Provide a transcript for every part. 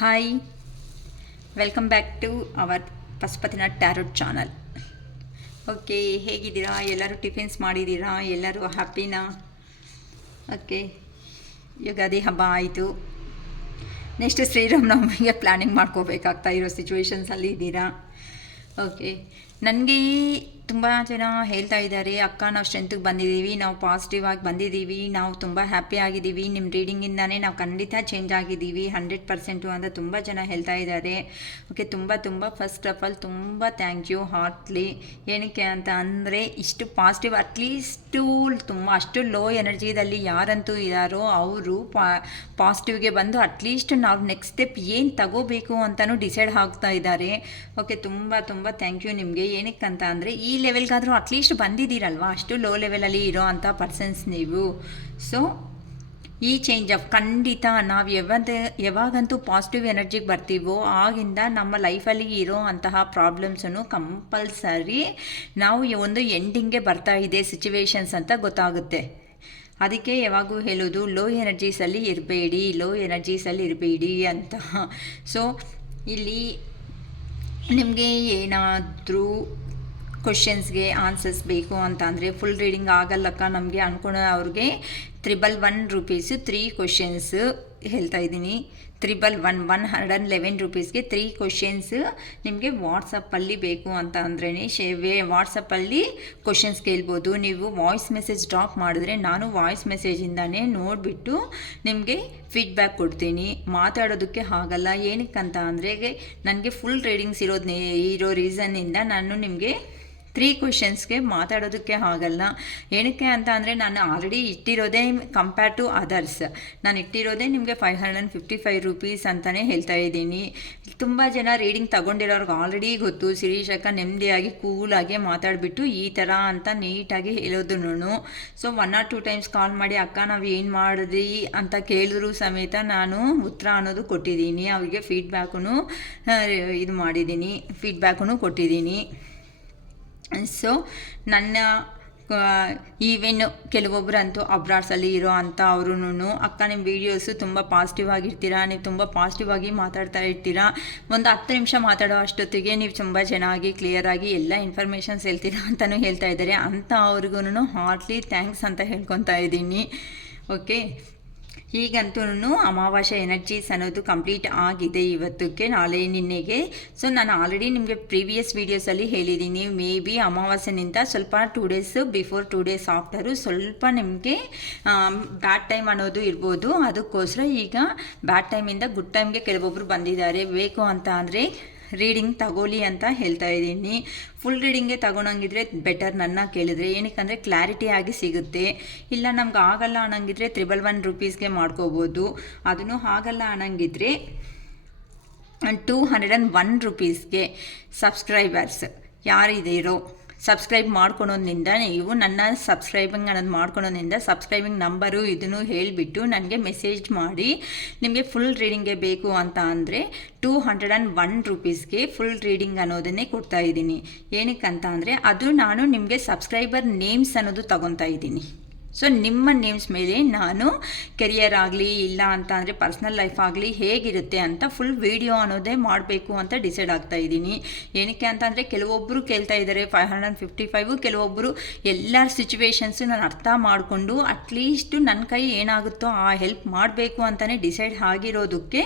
Hi, welcome back to our Pashupatinath tarot channel. Okay, ಹೇಗಿದ್ದೀರಾ? ಎಲ್ಲರೂ tiffins ಮಾಡಿದ್ದೀರಾ? ಎಲ್ಲರೂ ಹ್ಯಾಪಿನಾ? ಓಕೆ, ಯುಗಾದಿ ಹಬ್ಬ ಆಯಿತು. ನೆಕ್ಸ್ಟ್ ಶ್ರೀರಾಮನವಮಿಗೆ ಪ್ಲ್ಯಾನಿಂಗ್ ಮಾಡ್ಕೋಬೇಕಾಗ್ತಾ ಇರೋ ಸಿಚುವೇಶನ್ಸಲ್ಲಿ ಇದ್ದೀರಾ. ಓಕೆ, ನನಗೆ ತುಂಬ ಜನ ಹೇಳ್ತಾ ಇದ್ದಾರೆ, ಅಕ್ಕ ನಾವು ಸ್ಟ್ರೆಂತಿಗೆ ಬಂದಿದ್ದೀವಿ, ನಾವು ಪಾಸಿಟಿವ್ ಆಗಿ ಬಂದಿದ್ದೀವಿ, ನಾವು ತುಂಬ ಹ್ಯಾಪಿ ಆಗಿದ್ದೀವಿ, ನಿಮ್ಮ ರೀಡಿಂಗಿಂದನೇ ನಾವು ಖಂಡಿತ ಚೇಂಜ್ ಆಗಿದ್ದೀವಿ 100% ಅಂತ ತುಂಬ ಜನ ಹೇಳ್ತಾ ಇದ್ದಾರೆ. ಓಕೆ, ತುಂಬ ಫಸ್ಟ್ ಆಫ್ ಆಲ್ ತುಂಬ ಥ್ಯಾಂಕ್ ಯು ಹಾರ್ಟ್ಲಿ. ಏನಕ್ಕೆ ಅಂತ ಅಂದರೆ ಇಷ್ಟು ಪಾಸಿಟಿವ್, ಅಟ್ಲೀಸ್ಟು ಅಷ್ಟು ಲೋ ಎನರ್ಜಿದಲ್ಲಿ ಯಾರಂತೂ ಇದ್ದಾರೋ ಅವರು ಪಾಸಿಟಿವ್ಗೆ ಬಂದು ಅಟ್ಲೀಸ್ಟ್ ನಾವು ನೆಕ್ಸ್ಟ್ ಸ್ಟೆಪ್ ಏನು ತಗೋಬೇಕು ಅಂತಲೂ ಡಿಸೈಡ್ ಆಗ್ತಾ ಇದ್ದಾರೆ. ಓಕೆ, ತುಂಬ ಥ್ಯಾಂಕ್ ಯು ನಿಮಗೆ. ಏನಕ್ಕಂತ ಅಂದರೆ ಈ ಲೆವೆಲ್ಗಾದರೂ ಅಟ್ಲೀಸ್ಟ್ ಬಂದಿದ್ದೀರಲ್ವ, ಅಷ್ಟು ಲೋ ಲೆವೆಲಲ್ಲಿ ಇರೋ ಅಂಥ ಪರ್ಸನ್ಸ್ ನೀವು. ಸೊ ಈ ಚೇಂಜ್ ಆಫ್ ಖಂಡಿತ ನಾವು ಯಾವಾಗಂತೂ ಪಾಸಿಟಿವ್ ಎನರ್ಜಿಗೆ ಬರ್ತೀವೋ ಆಗಿಂದ ನಮ್ಮ ಲೈಫಲ್ಲಿ ಇರೋ ಅಂತಹ ಪ್ರಾಬ್ಲಮ್ಸನ್ನು ಕಂಪಲ್ಸರಿ ನಾವು ಒಂದು ಎಂಡಿಂಗ್ಗೆ ಬರ್ತಾ ಇದೆ ಸಿಚುವೇಶನ್ಸ್ ಅಂತ ಗೊತ್ತಾಗುತ್ತೆ. ಅದಕ್ಕೆ ಯಾವಾಗೂ ಹೇಳೋದು ಲೋ ಎನರ್ಜೀಸಲ್ಲಿ ಇರಬೇಡಿ ಅಂತ. ಸೊ ಇಲ್ಲಿ ನಿಮಗೆ ಏನಾದರೂ ಕ್ವಶನ್ಸ್ಗೆ ಆನ್ಸರ್ಸ್ ಬೇಕು ಅಂತ ಅಂದರೆ ಫುಲ್ ರೀಡಿಂಗ್ ಆಗಲ್ಲಕ್ಕ ನಮಗೆ ಅಂದ್ಕೊಳ್ಳೋ ಅವ್ರಿಗೆ 111 ರೂಪೀಸು 3 ಕ್ವಶನ್ಸ್ ಹೇಳ್ತಾ ಇದ್ದೀನಿ. 111 ರೂಪೀಸ್ಗೆ 3 ಕ್ವಶನ್ಸ್ ನಿಮಗೆ ವಾಟ್ಸಪ್ಪಲ್ಲಿ ಬೇಕು ಅಂತ ಅಂದ್ರೇ ವಾಟ್ಸಪ್ಪಲ್ಲಿ ಕ್ವಶನ್ಸ್ ಕೇಳ್ಬೋದು. ನೀವು ವಾಯ್ಸ್ ಮೆಸೇಜ್ ಡ್ರಾಪ್ ಮಾಡಿದ್ರೆ ನಾನು ವಾಯ್ಸ್ ಮೆಸೇಜಿಂದನೇ ನೋಡಿಬಿಟ್ಟು ನಿಮಗೆ ಫೀಡ್ಬ್ಯಾಕ್ ಕೊಡ್ತೀನಿ. ಮಾತಾಡೋದಕ್ಕೆ ಆಗಲ್ಲ. ಏನಕ್ಕಂತ ಅಂದರೆ ನನಗೆ ಫುಲ್ ರೀಡಿಂಗ್ಸ್ ಇರೋ ರೀಸನ್ನಿಂದ ನಾನು ನಿಮಗೆ 3 ಕ್ವಶನ್ಸ್ಗೆ ಮಾತಾಡೋದಕ್ಕೆ ಆಗಲ್ಲ. ಏನಕ್ಕೆ ಅಂತ ಅಂದರೆ ನಾನು ಆಲ್ರೆಡಿ ಇಟ್ಟಿರೋದೇ ಕಂಪೇರ್ ಟು ಅದರ್ಸ್, ನಾನು ಇಟ್ಟಿರೋದೇ ನಿಮಗೆ 555 ರೂಪೀಸ್ ಅಂತಲೇ ಹೇಳ್ತಾ ಇದ್ದೀನಿ. ತುಂಬ ಜನ ರೀಡಿಂಗ್ ತಗೊಂಡಿರೋರ್ಗೆ ಆಲ್ರೆಡಿ ಗೊತ್ತು. ಶಿರೀಷಕ್ಕ ನೆಮ್ಮದಿಯಾಗಿ ಕೂಲಾಗಿ ಮಾತಾಡಿಬಿಟ್ಟು ಈ ಥರ ಅಂತ ನೀಟಾಗಿ ಹೇಳೋದು. ಸೊ 1 or 2 ಟೈಮ್ಸ್ ಕಾಲ್ ಮಾಡಿ ಅಕ್ಕ ನಾವು ಏನು ಮಾಡಿದ್ರಿ ಅಂತ ಕೇಳಿದ್ರು ಸಮೇತ ನಾನು ಉತ್ತರ ಅನ್ನೋದು ಕೊಟ್ಟಿದ್ದೀನಿ. ಅವರಿಗೆ ಫೀಡ್ಬ್ಯಾಕೂ ಕೊಟ್ಟಿದ್ದೀನಿ. ಸೊ ನನ್ನ ಈವೆನ್ ಕೆಲವೊಬ್ಬರಂತೂ ಅಬ್ರಾಡ್ಸಲ್ಲಿ ಇರೋ ಅಂಥ ಅವ್ರೂ ಅಕ್ಕ ನಿಮ್ಮ ವೀಡಿಯೋಸು ತುಂಬ ಪಾಸಿಟಿವ್ ಆಗಿರ್ತೀರಾ, ನೀವು ತುಂಬ ಪಾಸಿಟಿವ್ ಆಗಿ ಮಾತಾಡ್ತಾ ಇರ್ತೀರಾ, ಒಂದು 10 ನಿಮಿಷ ಮಾತಾಡೋ ಅಷ್ಟೊತ್ತಿಗೆ ನೀವು ತುಂಬ ಚೆನ್ನಾಗಿ ಕ್ಲಿಯರಾಗಿ ಎಲ್ಲ ಇನ್ಫಾರ್ಮೇಷನ್ಸ್ ಹೇಳ್ತೀರಾ ಅಂತಲೂ ಹೇಳ್ತಾ ಇದ್ದಾರೆ. ಅಂಥ ಅವ್ರಿಗೂ ಹಾರ್ಟ್ಲಿ ಥ್ಯಾಂಕ್ಸ್ ಅಂತ ಹೇಳ್ಕೊತಾ ಇದ್ದೀನಿ. ಓಕೆ, ಈಗಂತೂ ಅಮಾವಾಸ್ಯೆ ಎನರ್ಜೀಸ್ ಅನ್ನೋದು ಕಂಪ್ಲೀಟ್ ಆಗಿದೆ ಇವತ್ತಕ್ಕೆ, ನಾಳೆ ನಿನ್ನೆಗೆ. ಸೊ ನಾನು ಆಲ್ರೆಡಿ ನಿಮಗೆ ಪ್ರೀವಿಯಸ್ ವೀಡಿಯೋಸಲ್ಲಿ ಹೇಳಿದ್ದೀನಿ, ಮೇ ಬಿ ಅಮಾವಾಸ್ಯೆನಿಂದ ಸ್ವಲ್ಪ 2 ಡೇಸ್ ಬಿಫೋರ್ 2 ಡೇಸ್ ಆಫ್ಟರು ಸ್ವಲ್ಪ ನಿಮಗೆ ಬ್ಯಾಡ್ ಟೈಮ್ ಅನ್ನೋದು ಇರ್ಬೋದು. ಅದಕ್ಕೋಸ್ಕರ ಈಗ ಬ್ಯಾಡ್ ಟೈಮಿಂದ ಗುಡ್ ಟೈಮ್ಗೆ ಕೆಲವೊಬ್ಬರು ಬಂದಿದ್ದಾರೆ. ಬೇಕು ಅಂತ ಅಂದರೆ ರೀಡಿಂಗ್ ತಗೊಳ್ಳಿ ಅಂತ ಹೇಳ್ತಾ ಇದ್ದೀನಿ. ಫುಲ್ ರೀಡಿಂಗ್ಗೆ ತಗೊಳಂಗಿದ್ರೆ ಬೆಟರ್ ನನ್ನ ಕೇಳಿದ್ರೆ. ಏನಕ್ಕಂದರೆ ಕ್ಲಾರಿಟಿ ಆಗಿ ಸಿಗುತ್ತೆ. ಇಲ್ಲ ನಮ್ಗೆ ಆಗಲ್ಲ ಅನ್ನಂಗಿದ್ರೆ 111 ರೂಪೀಸ್ಗೆ ಮಾಡ್ಕೋಬೋದು. ಅದನ್ನು ಆಗಲ್ಲ ಅನ್ನಂಗಿದ್ರೆ 201 ರೂಪೀಸ್ಗೆ ಸಬ್ಸ್ಕ್ರೈಬರ್ಸ್ ಯಾರಿದ್ದೀರೋ ಸಬ್ಸ್ಕ್ರೈಬ್ ಮಾಡ್ಕೊಳೋದ್ರಿಂದ, ನೀವು ನನ್ನ ಸಬ್ಸ್ಕ್ರೈಬಿಂಗ್ ಅನ್ನೋದು ಮಾಡ್ಕೊಳೋದ್ರಿಂದ ಸಬ್ಸ್ಕ್ರೈಬಿಂಗ್ ನಂಬರು ಇದನ್ನು ಹೇಳಿಬಿಟ್ಟು ನನಗೆ ಮೆಸೇಜ್ ಮಾಡಿ ನಿಮಗೆ ಫುಲ್ ರೀಡಿಂಗ್ಗೆ ಬೇಕು ಅಂತ ಅಂದರೆ 201 ರೂಪೀಸ್ಗೆ ಫುಲ್ ರೀಡಿಂಗ್ ಅನ್ನೋದನ್ನೇ ಕೊಡ್ತಾ ಇದ್ದೀನಿ. ಏನಕ್ಕಂತ ಅಂದರೆ ಅದು ನಾನು ನಿಮಗೆ ಸಬ್ಸ್ಕ್ರೈಬರ್ ನೇಮ್ಸ್ ಅನ್ನೋದು ತಗೊತಾ ಇದ್ದೀನಿ. ಸೊ ನಿಮ್ಮ ನೇಮ್ಸ್ ಮೇಲೆ ನಾನು ಕೆರಿಯರ್ ಆಗಲಿ ಇಲ್ಲ ಅಂತ ಅಂದರೆ ಪರ್ಸ್ನಲ್ ಲೈಫ್ ಆಗಲಿ ಹೇಗಿರುತ್ತೆ ಅಂತ ಫುಲ್ ವೀಡಿಯೋ ಅನ್ನೋದೇ ಮಾಡಬೇಕು ಅಂತ ಡಿಸೈಡ್ ಆಗ್ತಾ ಇದ್ದೀನಿ. ಏನಕ್ಕೆ ಅಂತ ಅಂದರೆ ಕೆಲವೊಬ್ಬರು ಕೇಳ್ತಾ ಇದ್ದಾರೆ 555, ಕೆಲವೊಬ್ಬರು ಎಲ್ಲರ ಸಿಚುವೇಶನ್ಸು ನಾನು ಅರ್ಥ ಮಾಡಿಕೊಂಡು ಅಟ್ಲೀಸ್ಟು ನನ್ನ ಕೈ ಏನಾಗುತ್ತೋ ಆ ಹೆಲ್ಪ್ ಮಾಡಬೇಕು ಅಂತಲೇ ಡಿಸೈಡ್ ಆಗಿರೋದಕ್ಕೆ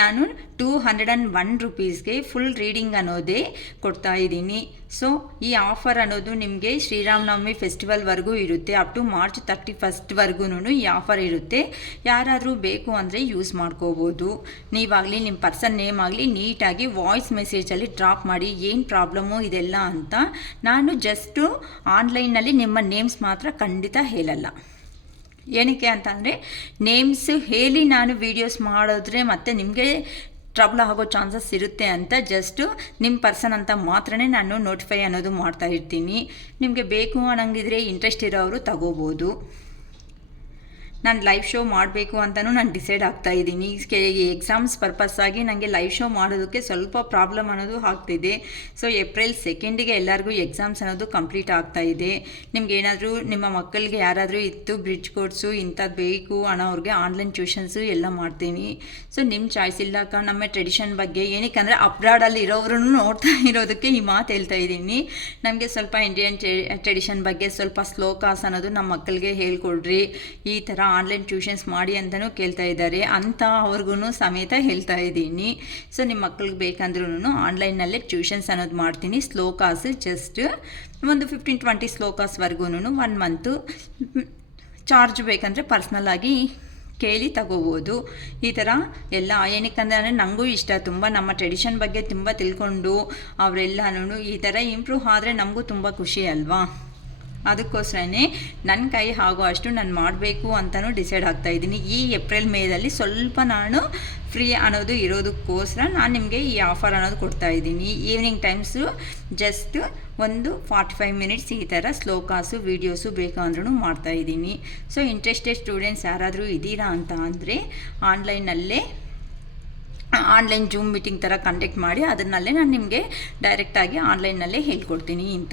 ನಾನು 201 ರೂಪೀಸ್ಗೆ ಫುಲ್ ರೀಡಿಂಗ್ ಅನ್ನೋದೇ ಕೊಡ್ತಾ ಇದ್ದೀನಿ. ಸೊ ಈ ಆಫರ್ ಅನ್ನೋದು ನಿಮಗೆ ಶ್ರೀರಾಮನವಮಿ ಫೆಸ್ಟಿವಲ್ವರೆಗೂ ಇರುತ್ತೆ. ಅಪ್ ಟು ಮಾರ್ಚ್ 31 ಈ ಆಫರ್ ಇರುತ್ತೆ. ಯಾರಾದರೂ ಬೇಕು ಅಂದರೆ ಯೂಸ್ ಮಾಡ್ಕೋಬೋದು. ನೀವಾಗಲಿ ನಿಮ್ಮ ಪರ್ಸನ್ ನೇಮ್ ಆಗಲಿ ನೀಟಾಗಿ ವಾಯ್ಸ್ ಮೆಸೇಜಲ್ಲಿ ಡ್ರಾಪ್ ಮಾಡಿ ಏನು ಪ್ರಾಬ್ಲಮ್ಮು ಇದೆಲ್ಲ ಅಂತ. ನಾನು ಜಸ್ಟು ಆನ್ಲೈನಲ್ಲಿ ನಿಮ್ಮ ನೇಮ್ಸ್ ಮಾತ್ರ ಖಂಡಿತ ಹೇಳಲ್ಲ. ಏನಕ್ಕೆ ಅಂತ ಅಂದರೆ ನೇಮ್ಸ್ ಹೇಳಿ ನಾನು ವೀಡಿಯೋಸ್ ಮಾಡಿದ್ರೆ ಮತ್ತೆ ನಿಮಗೆ ಟ್ರಬಲ್ ಆಗೋ ಚಾನ್ಸಸ್ ಇರುತ್ತೆ ಅಂತ ಜಸ್ಟು ನಿಮ್ಮ ಪರ್ಸನ್ ಅಂತ ಮಾತ್ರ ನಾನು ನೋಟಿಫೈ ಅನ್ನೋದು ಮಾಡ್ತಾ ಇರ್ತೀನಿ. ನಿಮಗೆ ಬೇಕು ಅನ್ನಂಗಿದ್ರೆ ಇಂಟ್ರೆಸ್ಟ್ ಇರೋರು ತಗೋಬೋದು. ನಾನು ಲೈವ್ ಶೋ ಮಾಡಬೇಕು ಅಂತಲೂ ನಾನು ಡಿಸೈಡ್ ಆಗ್ತಾಯಿದ್ದೀನಿ. ಎಕ್ಸಾಮ್ಸ್ ಪರ್ಪಸ್ಸಾಗಿ ನನಗೆ ಲೈವ್ ಶೋ ಮಾಡೋದಕ್ಕೆ ಸ್ವಲ್ಪ ಪ್ರಾಬ್ಲಮ್ ಅನ್ನೋದು ಆಗ್ತಿದೆ. ಸೊ ಏಪ್ರಿಲ್ 2ಗೆ ಎಲ್ಲರಿಗೂ ಎಕ್ಸಾಮ್ಸ್ ಅನ್ನೋದು ಕಂಪ್ಲೀಟ್ ಆಗ್ತಾಯಿದೆ. ನಿಮ್ಗೆ ಏನಾದರೂ ನಿಮ್ಮ ಮಕ್ಕಳಿಗೆ ಯಾರಾದರೂ ಇತ್ತು ಬ್ರಿಡ್ಜ್ ಕೋರ್ಸು ಇಂಥದ್ದು ಬೇಕು ಅನ್ನೋರಿಗೆ ಆನ್ಲೈನ್ ಟ್ಯೂಷನ್ಸು ಎಲ್ಲ ಮಾಡ್ತೀನಿ. ಸೊ ನಿಮ್ಮ ಚಾಯ್ಸ್ ಇಲ್ಲಕ್ಕ ನಮ್ಮ ಟ್ರೆಡಿಷನ್ ಬಗ್ಗೆ ಏನಕ್ಕೆ ಅಬ್ರಾಡಲ್ಲಿ ಇರೋರು ನೋಡ್ತಾ ಇರೋದಕ್ಕೆ ಈ ಮಾತು ಹೇಳ್ತಾ ಇದ್ದೀನಿ. ನಮಗೆ ಸ್ವಲ್ಪ ಇಂಡಿಯನ್ ಟ್ರೆಡಿಷನ್ ಬಗ್ಗೆ ಸ್ವಲ್ಪ ಶ್ಲೋಕಾಸ್ ಅನ್ನೋದು ನಮ್ಮ ಮಕ್ಕಳಿಗೆ ಹೇಳ್ಕೊಡ್ರಿ, ಈ ಥರ ಆನ್ಲೈನ್ ಟ್ಯೂಷನ್ಸ್ ಮಾಡಿ ಅಂತಲೂ ಕೇಳ್ತಾ ಇದ್ದಾರೆ ಅಂತ ಅವ್ರಿಗೂ ಸಮೇತ ಹೇಳ್ತಾ ಇದ್ದೀನಿ. ಸೊ ನಿಮ್ಮ ಮಕ್ಕಳಿಗೆ ಬೇಕಂದ್ರೂ ಆನ್ಲೈನಲ್ಲೇ ಟ್ಯೂಷನ್ಸ್ ಅನ್ನೋದು ಮಾಡ್ತೀನಿ. ಶ್ಲೋಕಾಸ್ ಜಸ್ಟ್ ಒಂದು 15-20 ಶ್ಲೋಕಾಸ್ವರೆಗೂ 1 ಮಂತು ಚಾರ್ಜ್ ಬೇಕಂದರೆ ಪರ್ಸ್ನಲ್ಲಾಗಿ ಕೇಳಿ ತಗೋಬೋದು. ಈ ಥರ ಎಲ್ಲ ಏನಕ್ಕಂದರೆ ನನಗೂ ಇಷ್ಟ ತುಂಬ ನಮ್ಮ ಟ್ರೆಡಿಷನ್ ಬಗ್ಗೆ ತುಂಬ ತಿಳ್ಕೊಂಡು ಅವರೆಲ್ಲನೂ ಈ ಥರ ಇಂಪ್ರೂವ್ ಆದರೆ ನಮಗೂ ತುಂಬ ಖುಷಿ ಅಲ್ವಾ. ಅದಕ್ಕೋಸ್ಕರನೇ ನನ್ನ ಕೈ ಆಗೋ ಅಷ್ಟು ನಾನು ಮಾಡಬೇಕು ಅಂತಲೂ ಡಿಸೈಡ್ ಆಗ್ತಾಯಿದ್ದೀನಿ. ಈ ಏಪ್ರಿಲ್ ಮೇದಲ್ಲಿ ಸ್ವಲ್ಪ ನಾನು ಫ್ರೀ ಅನ್ನೋದು ಇರೋದಕ್ಕೋಸ್ಕರ ನಾನು ನಿಮಗೆ ಈ ಆಫರ್ ಅನ್ನೋದು ಕೊಡ್ತಾಯಿದ್ದೀನಿ. ಈವ್ನಿಂಗ್ ಟೈಮ್ಸು ಜಸ್ಟ್ ಒಂದು 45 ಮಿನಿಟ್ಸ್ ಈ ಥರ ಶ್ಲೋಕಾಸು ವೀಡಿಯೋಸು ಬೇಕು ಅಂದ್ರೂ ಮಾಡ್ತಾಯಿದ್ದೀನಿ. ಸೊ ಇಂಟ್ರೆಸ್ಟೆಡ್ ಸ್ಟೂಡೆಂಟ್ಸ್ ಯಾರಾದರೂ ಇದ್ದೀರಾ ಅಂತ ಅಂದರೆ ಆನ್ಲೈನ್ ಜೂಮ್ ಮೀಟಿಂಗ್ ಥರ ಕಂಡಕ್ಟ್ ಮಾಡಿ ಅದನ್ನಲ್ಲೇ ನಾನು ನಿಮಗೆ ಡೈರೆಕ್ಟಾಗಿ ಆನ್ಲೈನಲ್ಲೇ ಹೇಳ್ಕೊಡ್ತೀನಿ. ಇಂಥ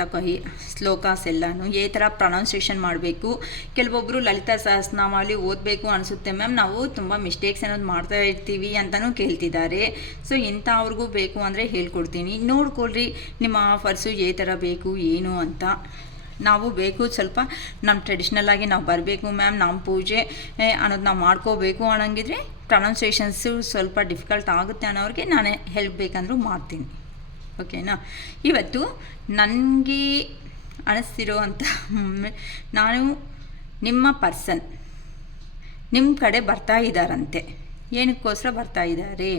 ಶ್ಲೋಕಾಸ್ ಎಲ್ಲನೂ ಈ ಥರ ಪ್ರೊನೌನ್ಸಿಯೇಷನ್ ಮಾಡಬೇಕು. ಕೆಲವೊಬ್ಬರು ಲಲಿತಾ ಸಹಸ್ರನಾಮಾವಳಿ ಓದಬೇಕು ಅನಿಸುತ್ತೆ ಮ್ಯಾಮ್, ನಾವು ತುಂಬ ಮಿಸ್ಟೇಕ್ಸ್ ಅನ್ನೋದು ಮಾಡ್ತಾ ಇರ್ತೀವಿ ಅಂತಲೂ ಕೇಳ್ತಿದ್ದಾರೆ. ಸೊ ಅವ್ರಿಗೂ ಬೇಕು ಅಂದರೆ ಹೇಳ್ಕೊಡ್ತೀನಿ. ನೋಡ್ಕೊಳ್ರಿ ನಿಮ್ಮ ಆಫರ್ಸು ಈ ಥರ ಬೇಕು ಏನು ಅಂತ. ನಾವು ಬೇಕು ಸ್ವಲ್ಪ ನಮ್ಮ ಟ್ರೆಡಿಷ್ನಲ್ಲಾಗಿ ನಾವು ಬರಬೇಕು ಮ್ಯಾಮ್, ನಮ್ಮ ಪೂಜೆ ಅನ್ನೋದು ನಾವು ಮಾಡ್ಕೋಬೇಕು ಅನ್ನೋಂಗಿದ್ರೆ ಪ್ರೊನೌನ್ಸಿಯೇಷನ್ಸು ಸ್ವಲ್ಪ ಡಿಫಿಕಲ್ಟ್ ಆಗುತ್ತೆ ಅನ್ನೋರಿಗೆ ನಾನು ಹೆಲ್ಪ್ ಬೇಕಂದ್ರೂ ಮಾಡ್ತೀನಿ. ಓಕೆನಾ. ಇವತ್ತು ನನಗೆ ಅನಿಸ್ತಿರೋ ಅಂತ ನಾನು ನಿಮ್ಮ ಪರ್ಸನ್ ನಿಮ್ಮ ಕಡೆ ಬರ್ತಾ ಇದ್ದಾರಂತೆ. ಏನಕ್ಕೋಸ್ಕರ ಬರ್ತಾ ಇದ್ದಾರೆ?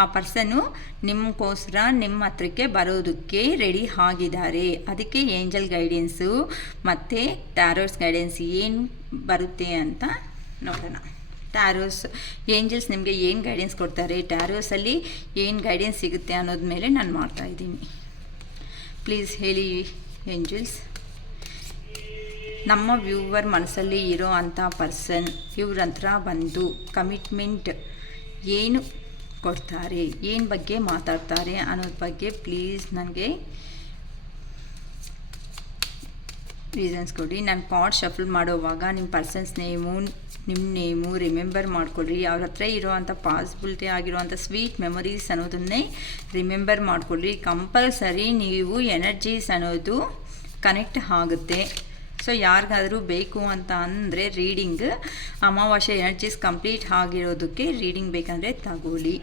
ಆ ಪರ್ಸನ್ನು ನಿಮಗೋಸ್ಕರ ನಿಮ್ಮ ಹತ್ರಕ್ಕೆ ಬರೋದಕ್ಕೆ ರೆಡಿ ಆಗಿದ್ದಾರೆ. ಅದಕ್ಕೆ ಏಂಜಲ್ ಗೈಡೆನ್ಸು ಮತ್ತು ಟ್ಯಾರೋಸ್ ಗೈಡೆನ್ಸ್ ಏನು ಬರುತ್ತೆ ಅಂತ ನೋಡೋಣ. ಟ್ಯಾರೋಸ್ ಏಂಜಲ್ಸ್ ನಿಮಗೆ ಏನು ಗೈಡೆನ್ಸ್ ಕೊಡ್ತಾರೆ, ಟ್ಯಾರೋಸಲ್ಲಿ ಏನು ಗೈಡೆನ್ಸ್ ಸಿಗುತ್ತೆ ಅನ್ನೋದ ಮೇಲೆ ನಾನು ಮಾಡ್ತಾಯಿದ್ದೀನಿ. ಪ್ಲೀಸ್ ಹೇಳಿ ಏಂಜಲ್ಸ್. ನಮ್ಮ ವ್ಯೂವರ್ ಮನಸ್ಸಲ್ಲಿ ಇರೋ ಅಂಥ ಪರ್ಸನ್ ಇವ್ರ ಹತ್ರ ಬಂದು ಕಮಿಟ್ಮೆಂಟ್ ಏನು ಕೊಡ್ತಾರೆ, ಏನು ಬಗ್ಗೆ ಮಾತಾಡ್ತಾರೆ ಅನ್ನೋದ್ರ ಬಗ್ಗೆ ಪ್ಲೀಸ್ ನನಗೆ ರೀಸನ್ಸ್ ಕೊಡಿ. ನಾನು ಕಾರ್ಡ್ ಶಫಲ್ ಮಾಡೋವಾಗ ನಿಮ್ಮ ಪರ್ಸನ್ಸ್ ನಿಮ್ಮ ನೇಮು ರಿಮೆಂಬರ್ ಮಾಡ್ಕೊಳ್ರಿ. ಅವ್ರ ಹತ್ರ ಇರೋವಂಥ ಪಾಸಿಬಿಲಿಟಿ ಆಗಿರೋವಂಥ ಸ್ವೀಟ್ ಮೆಮೊರೀಸ್ ಅನ್ನೋದನ್ನೇ ರಿಮೆಂಬರ್ ಮಾಡ್ಕೊಳ್ರಿ. ಕಂಪಲ್ಸರಿ ನೀವು ಎನರ್ಜೀಸ್ ಅನ್ನೋದು ಕನೆಕ್ಟ್ ಆಗುತ್ತೆ. ಸೊ ಯಾರಿಗಾದರೂ ಬೇಕು ಅಂತ ಅಂದರೆ ರೀಡಿಂಗ್ ಅಮಾವಾಸ್ಯೆ ಎನರ್ಜೀಸ್ ಕಂಪ್ಲೀಟ್ ಆಗಿರೋದಕ್ಕೆ ರೀಡಿಂಗ್ ಬೇಕಂದರೆ ತಗೊಳ್ಳಿ.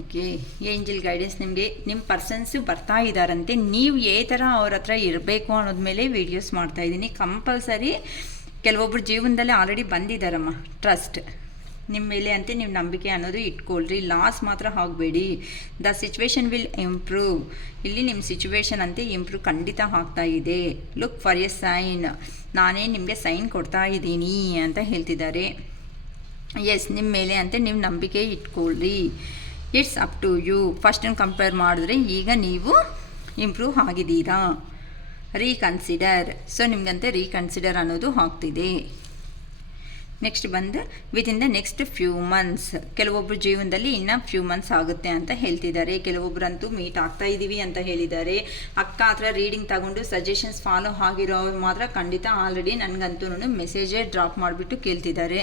ಓಕೆ. ಏಂಜಲ್ ಗೈಡೆನ್ಸ್ ನಿಮಗೆ ನಿಮ್ಮ ಪರ್ಸನ್ಸು ಬರ್ತಾ ಇದ್ದಾರಂತೆ. ನೀವು ಏ ಥರ ಅವ್ರ ಹತ್ರ ಇರಬೇಕು ಅನ್ನೋದ ಮೇಲೆ ವೀಡಿಯೋಸ್ ಮಾಡ್ತಾಯಿದ್ದೀನಿ. ಕಂಪಲ್ಸರಿ ಕೆಲವೊಬ್ಬರು ಜೀವನದಲ್ಲಿ ಆಲ್ರೆಡಿ ಬಂದಿದ್ದಾರಮ್ಮ. ಟ್ರಸ್ಟ್ ನಿಮ್ಮ ಮೇಲೆ ಅಂತೆ ನೀವು ನಂಬಿಕೆ ಅನ್ನೋದು ಇಟ್ಕೊಳ್ರಿ. ಲಾಸ್ ಮಾತ್ರ ಆಗಬೇಡಿ. The situation will improve. ಇಲ್ಲಿ ನಿಮ್ಮ ಸಿಚುವೇಶನ್ ಅಂತೆ ಇಂಪ್ರೂವ್ ಖಂಡಿತ ಆಗ್ತಾ ಇದೆ. Look for a sign. ನಾನೇ ನಿಮಗೆ ಸೈನ್ ಕೊಡ್ತಾ ಇದ್ದೀನಿ ಅಂತ ಹೇಳ್ತಿದ್ದಾರೆ. ಎಸ್, ನಿಮ್ಮ ಮೇಲೆ ಅಂತೆ ನೀವು ನಂಬಿಕೆ ಇಟ್ಕೊಳ್ರಿ. It's up to you. ಫಸ್ಟನ್ನು ಕಂಪೇರ್ ಮಾಡಿದ್ರೆ ಈಗ ನೀವು ಇಂಪ್ರೂವ್ ಆಗಿದ್ದೀರಾ. ರೀಕನ್ಸಿಡರ್. ಸೊ ನಿಮಗಂತೆ ರೀಕನ್ಸಿಡರ್ ಅನ್ನೋದು ಆಗ್ತಿದೆ. ನೆಕ್ಸ್ಟ್ ಬಂದು within the next few months. ಕೆಲವೊಬ್ಬರು ಜೀವನದಲ್ಲಿ ಇನ್ನೂ ಫ್ಯೂ ಮಂತ್ಸ್ ಆಗುತ್ತೆ ಅಂತ ಹೇಳ್ತಿದ್ದಾರೆ. ಕೆಲವೊಬ್ಬರಂತೂ ಮೀಟ್ ಆಗ್ತಾ ಇದ್ದೀವಿ ಅಂತ ಹೇಳಿದ್ದಾರೆ. ಅಕ್ಕ ಹತ್ರ ರೀಡಿಂಗ್ ತಗೊಂಡು ಸಜೆಷನ್ಸ್ ಫಾಲೋ ಆಗಿರೋರು ಮಾತ್ರ ಖಂಡಿತ ಆಲ್ರೆಡಿ ನನಗಂತೂ ಮೆಸೇಜೇ ಡ್ರಾಪ್ ಮಾಡಿಬಿಟ್ಟು ಕೇಳ್ತಿದ್ದಾರೆ,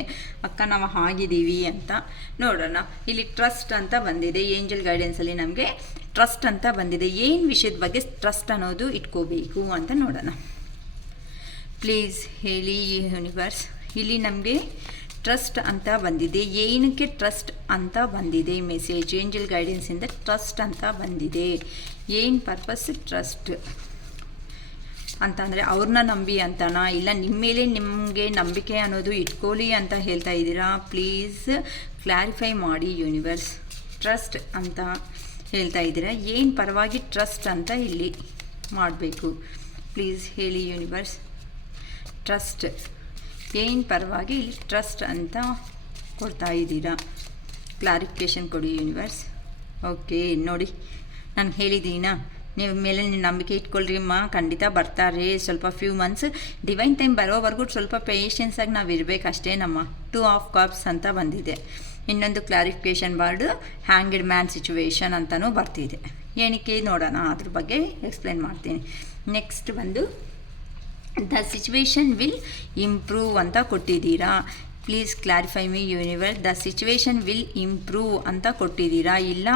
ಅಕ್ಕ ನಾವು ಆಗಿದ್ದೀವಿ ಅಂತ. ನೋಡೋಣ. ಇಲ್ಲಿ ಟ್ರಸ್ಟ್ ಅಂತ ಬಂದಿದೆ. ಏಂಜಲ್ ಗೈಡೆನ್ಸಲ್ಲಿ ನಮಗೆ ಟ್ರಸ್ಟ್ ಅಂತ ಬಂದಿದೆ. ಏನು ವಿಷಯದ ಬಗ್ಗೆ ಟ್ರಸ್ಟ್ ಅನ್ನೋದು ಇಟ್ಕೋಬೇಕು ಅಂತ ನೋಡೋಣ. ಪ್ಲೀಸ್ ಹೇಳಿ ಯೂನಿವರ್ಸ್. ಇಲ್ಲಿ ನಮಗೆ ಟ್ರಸ್ಟ್ ಅಂತ ಬಂದಿದೆ. ಏನಕ್ಕೆ ಟ್ರಸ್ಟ್ ಅಂತ ಬಂದಿದೆ ಮೆಸೇಜ್? ಏಂಜಲ್ ಗೈಡೆನ್ಸಿಂದ ಟ್ರಸ್ಟ್ ಅಂತ ಬಂದಿದೆ. ಏನು ಪರ್ಪಸ್ ಟ್ರಸ್ಟ್ ಅಂತಂದರೆ ಅವ್ರನ್ನ ನಂಬಿ ಅಂತನಾ, ಇಲ್ಲ ನಿಮ್ಮ ಮೇಲೆ ನಿಮಗೆ ನಂಬಿಕೆ ಅನ್ನೋದು ಇಟ್ಕೊಳ್ಳಿ ಅಂತ ಹೇಳ್ತಾ ಇದ್ದೀರಾ? ಪ್ಲೀಸ್ ಕ್ಲಾರಿಫೈ ಮಾಡಿ ಯೂನಿವರ್ಸ್. ಟ್ರಸ್ಟ್ ಅಂತ ಹೇಳ್ತಾ ಇದ್ದೀರಾ, ಏನು ಪರವಾಗಿ ಟ್ರಸ್ಟ್ ಅಂತ ಇಲ್ಲಿ ಮಾಡಬೇಕು? ಪ್ಲೀಸ್ ಹೇಳಿ ಯೂನಿವರ್ಸ್. ಟ್ರಸ್ಟ್ ಏನು ಪರವಾಗಿ ಇಲ್ಲಿ ಟ್ರಸ್ಟ್ ಅಂತ ಕೊಡ್ತಾ ಇದ್ದೀರಾ? ಕ್ಲಾರಿಫಿಕೇಷನ್ ಕೊಡಿ ಯೂನಿವರ್ಸ್. ಓಕೆ, ನೋಡಿ ನಾನು ಹೇಳಿದ್ದೀನಾ ನೀವು ಮೇಲೆ ನೀವು ನಂಬಿಕೆ ಇಟ್ಕೊಳ್ರಿ ಅಮ್ಮ, ಖಂಡಿತ ಬರ್ತಾರೆ. ಸ್ವಲ್ಪ ಫ್ಯೂ ಮಂತ್ಸ್ ಡಿವೈನ್ ಟೈಮ್ ಬರೋವರೆಗೂ ಸ್ವಲ್ಪ ಪೇಷನ್ಸಾಗಿ ನಾವು ಇರಬೇಕಷ್ಟೇ ನಮ್ಮ. 2 ಆಫ್ ಕಪ್ಸ್ ಅಂತ ಬಂದಿದೆ. ಇನ್ನೊಂದು clarification word hanged man situation ಅಂತಲೂ ಬರ್ತಿದೆ. ಏನಕ್ಕೆ ನೋಡೋಣ, ಅದ್ರ ಬಗ್ಗೆ ಎಕ್ಸ್ಪ್ಲೇನ್ ಮಾಡ್ತೀನಿ. ನೆಕ್ಸ್ಟ್ ಬಂದು ದ ಸಿಚುವೇಶನ್ ವಿಲ್ ಇಂಪ್ರೂವ್ ಅಂತ ಕೊಟ್ಟಿದ್ದೀರಾ. Please clarify me universe, the situation will improve ಅಂತ ಕೊಟ್ಟಿದ್ದೀರಾ. ಇಲ್ಲ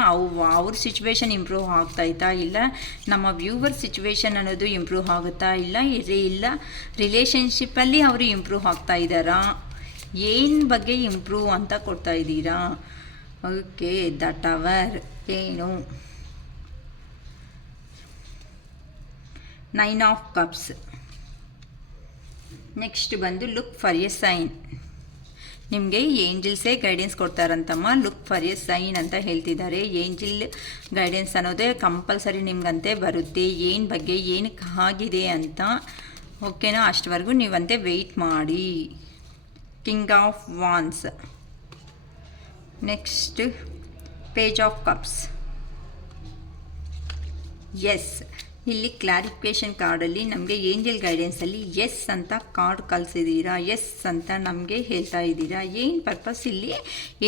ಅವ್ರ ಸಿಚುವೇಶನ್ ಇಂಪ್ರೂವ್ ಆಗ್ತಾಯಿತಾ, ಇಲ್ಲ ನಮ್ಮ ವ್ಯೂವರ್ ಸಿಚುವೇಶನ್ ಅನ್ನೋದು ಇಂಪ್ರೂವ್ ಆಗುತ್ತಾ, ಇಲ್ಲ ರಿಲೇಷನ್ಶಿಪ್ಪಲ್ಲಿ ಅವರು ಇಂಪ್ರೂವ್ ಆಗ್ತಾ ಇದ್ದಾರಾ, ಏನು ಬಗ್ಗೆ ಇಂಪ್ರೂವ್ ಅಂತ ಕೊಡ್ತಾ ಇದ್ದೀರಾ. ಓಕೆ, ದ ಟವರ್ ಏನು, 9 ಆಫ್ ಕಪ್ಸ್. ನೆಕ್ಸ್ಟ್ ಬಂದು ಲುಕ್ ಫಾರ್ ಎ ಸೈನ್. ನಿಮಗೆ ಏಂಜಲ್ಸೇ ಗೈಡೆನ್ಸ್ ಕೊಡ್ತಾರಂತಮ್ಮ. ಲುಕ್ ಫಾರ್ ಎ ಸೈನ್ ಅಂತ ಹೇಳ್ತಿದ್ದಾರೆ. ಏಂಜಲ್ ಗೈಡೆನ್ಸ್ ಅನ್ನೋದೇ ಕಂಪಲ್ಸರಿ ನಿಮ್ಗಂತೆ ಬರುತ್ತೆ. ಏನು ಬಗ್ಗೆ ಏನಕ್ಕೆ ಆಗಿದೆ ಅಂತ. ಓಕೆನಾ, ಅಷ್ಟವರೆಗೂ ನೀವಂತೆ ವೆಯ್ಟ್ ಮಾಡಿ. King of wands. Next page of cups. Yes, ಇಲ್ಲಿ ಕ್ಲಾರಿಫಿಕೇಷನ್ ಕಾರ್ಡಲ್ಲಿ ನಮಗೆ ಏಂಜಲ್ ಗೈಡೆನ್ಸಲ್ಲಿ ಎಸ್ ಅಂತ ಕಾರ್ಡ್ ಕಳಿಸಿದ್ದೀರಾ. ಎಸ್ ಅಂತ ನಮಗೆ ಹೇಳ್ತಾ ಇದ್ದೀರಾ. ಏನು ಪರ್ಪಸ್ ಇಲ್ಲಿ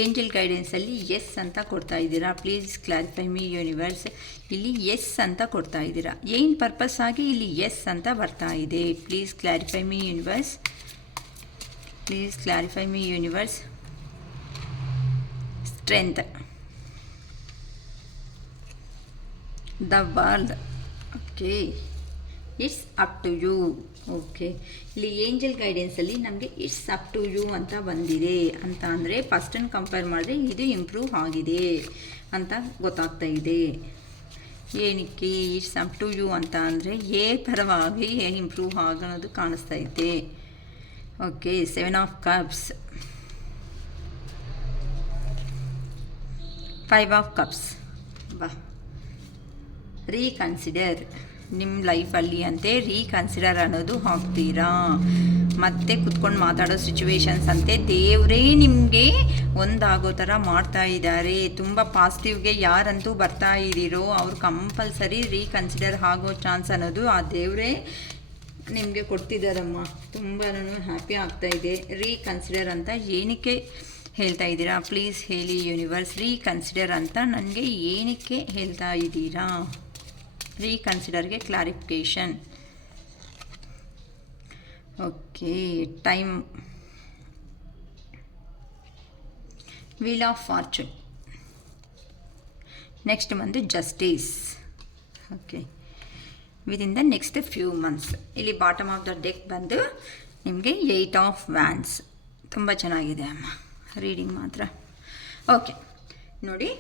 ಏಂಜಲ್ ಗೈಡೆನ್ಸಲ್ಲಿ ಎಸ್ ಅಂತ ಕೊಡ್ತಾ ಇದ್ದೀರಾ. Please clarify me universe. ಇಲ್ಲಿ ಎಸ್ ಅಂತ ಕೊಡ್ತಾ ಇದ್ದೀರಾ. ಏನು ಪರ್ಪಸ್ ಆಗಿ ಇಲ್ಲಿ ಎಸ್ ಅಂತ ಬರ್ತಾ ಇದೆ. Please clarify me universe. Please clarify me universe. Strength, the world. Okay, it's up to you. Okay, ಇಲ್ಲಿ ಏಂಜಲ್ ಗೈಡೆನ್ಸಲ್ಲಿ ನಮಗೆ ಇಟ್ಸ್ ಅಪ್ ಟು ಯು ಅಂತ ಬಂದಿದೆ. ಅಂತ ಅಂದರೆ ಫಸ್ಟನ್ನು ಕಂಪೇರ್ ಮಾಡಿದ್ರೆ ಇದು ಇಂಪ್ರೂವ್ ಆಗಿದೆ ಅಂತ ಗೊತ್ತಾಗ್ತಾ ಇದೆ. ಏನಕ್ಕೆ ಇಟ್ಸ್ ಅಪ್ ಟು ಯು ಅಂತ ಅಂದರೆ ಪರವಾಗಿ ಇಂಪ್ರೂವ್ ಆಗೋದು ಕಾಣಿಸ್ತಾ ಇದೆ. Okay, 7 of cups. 5 of cups. ಬಾ, ರೀಕನ್ಸಿಡರ್. ನಿಮ್ಮ ಲೈಫಲ್ಲಿ ಅಂತೆ ರೀಕನ್ಸಿಡರ್ ಅನ್ನೋದು ಹಾಕ್ತೀರಾ. ಮತ್ತೆ ಕುತ್ಕೊಂಡು ಮಾತಾಡೋ ಸಿಚುವೇಶನ್ಸ್ ಅಂತೆ ದೇವರೇ ನಿಮಗೆ ಒಂದಾಗೋ ಥರ ಮಾಡ್ತಾ ಇದ್ದಾರೆ. ತುಂಬ ಪಾಸಿಟಿವ್ಗೆ ಯಾರಂತೂ ಬರ್ತಾ ಇದ್ದೀರೋ ಅವ್ರು ಕಂಪಲ್ಸರಿ ರೀಕನ್ಸಿಡರ್ ಆಗೋ ಚಾನ್ಸ್ ಅನ್ನೋದು ಆ ದೇವರೇ ನಿಮಗೆ ಕೊಡ್ತಿದ್ದಾರಮ್ಮ. ತುಂಬಾ ಹ್ಯಾಪಿ ಆಗ್ತಾಯಿದೆ. ರೀಕನ್ಸಿಡರ್ ಅಂತ ಏನಕ್ಕೆ ಹೇಳ್ತಾ ಇದ್ದೀರಾ, ಪ್ಲೀಸ್ ಹೇಳಿ ಯೂನಿವರ್ಸ್. ರೀಕನ್ಸಿಡರ್ ಅಂತ ನನಗೆ ಏನಕ್ಕೆ ಹೇಳ್ತಾ ಇದ್ದೀರಾ. ರೀಕನ್ಸಿಡರ್ಗೆ clarification. Okay, time, wheel of fortune. Next ಬಂದು justice. Okay, within the next few months. ಇಲ್ಲಿ ಬಾಟಮ್ ಆಫ್ ದ ಡೆಕ್ ಬಂದು ನಿಮಗೆ 8 ಆಫ್ ವ್ಯಾನ್ಸ್. ತುಂಬ ಚೆನ್ನಾಗಿದೆ ಅಮ್ಮ ರೀಡಿಂಗ್ ಮಾತ್ರ. ಓಕೆ, ನೋಡಿ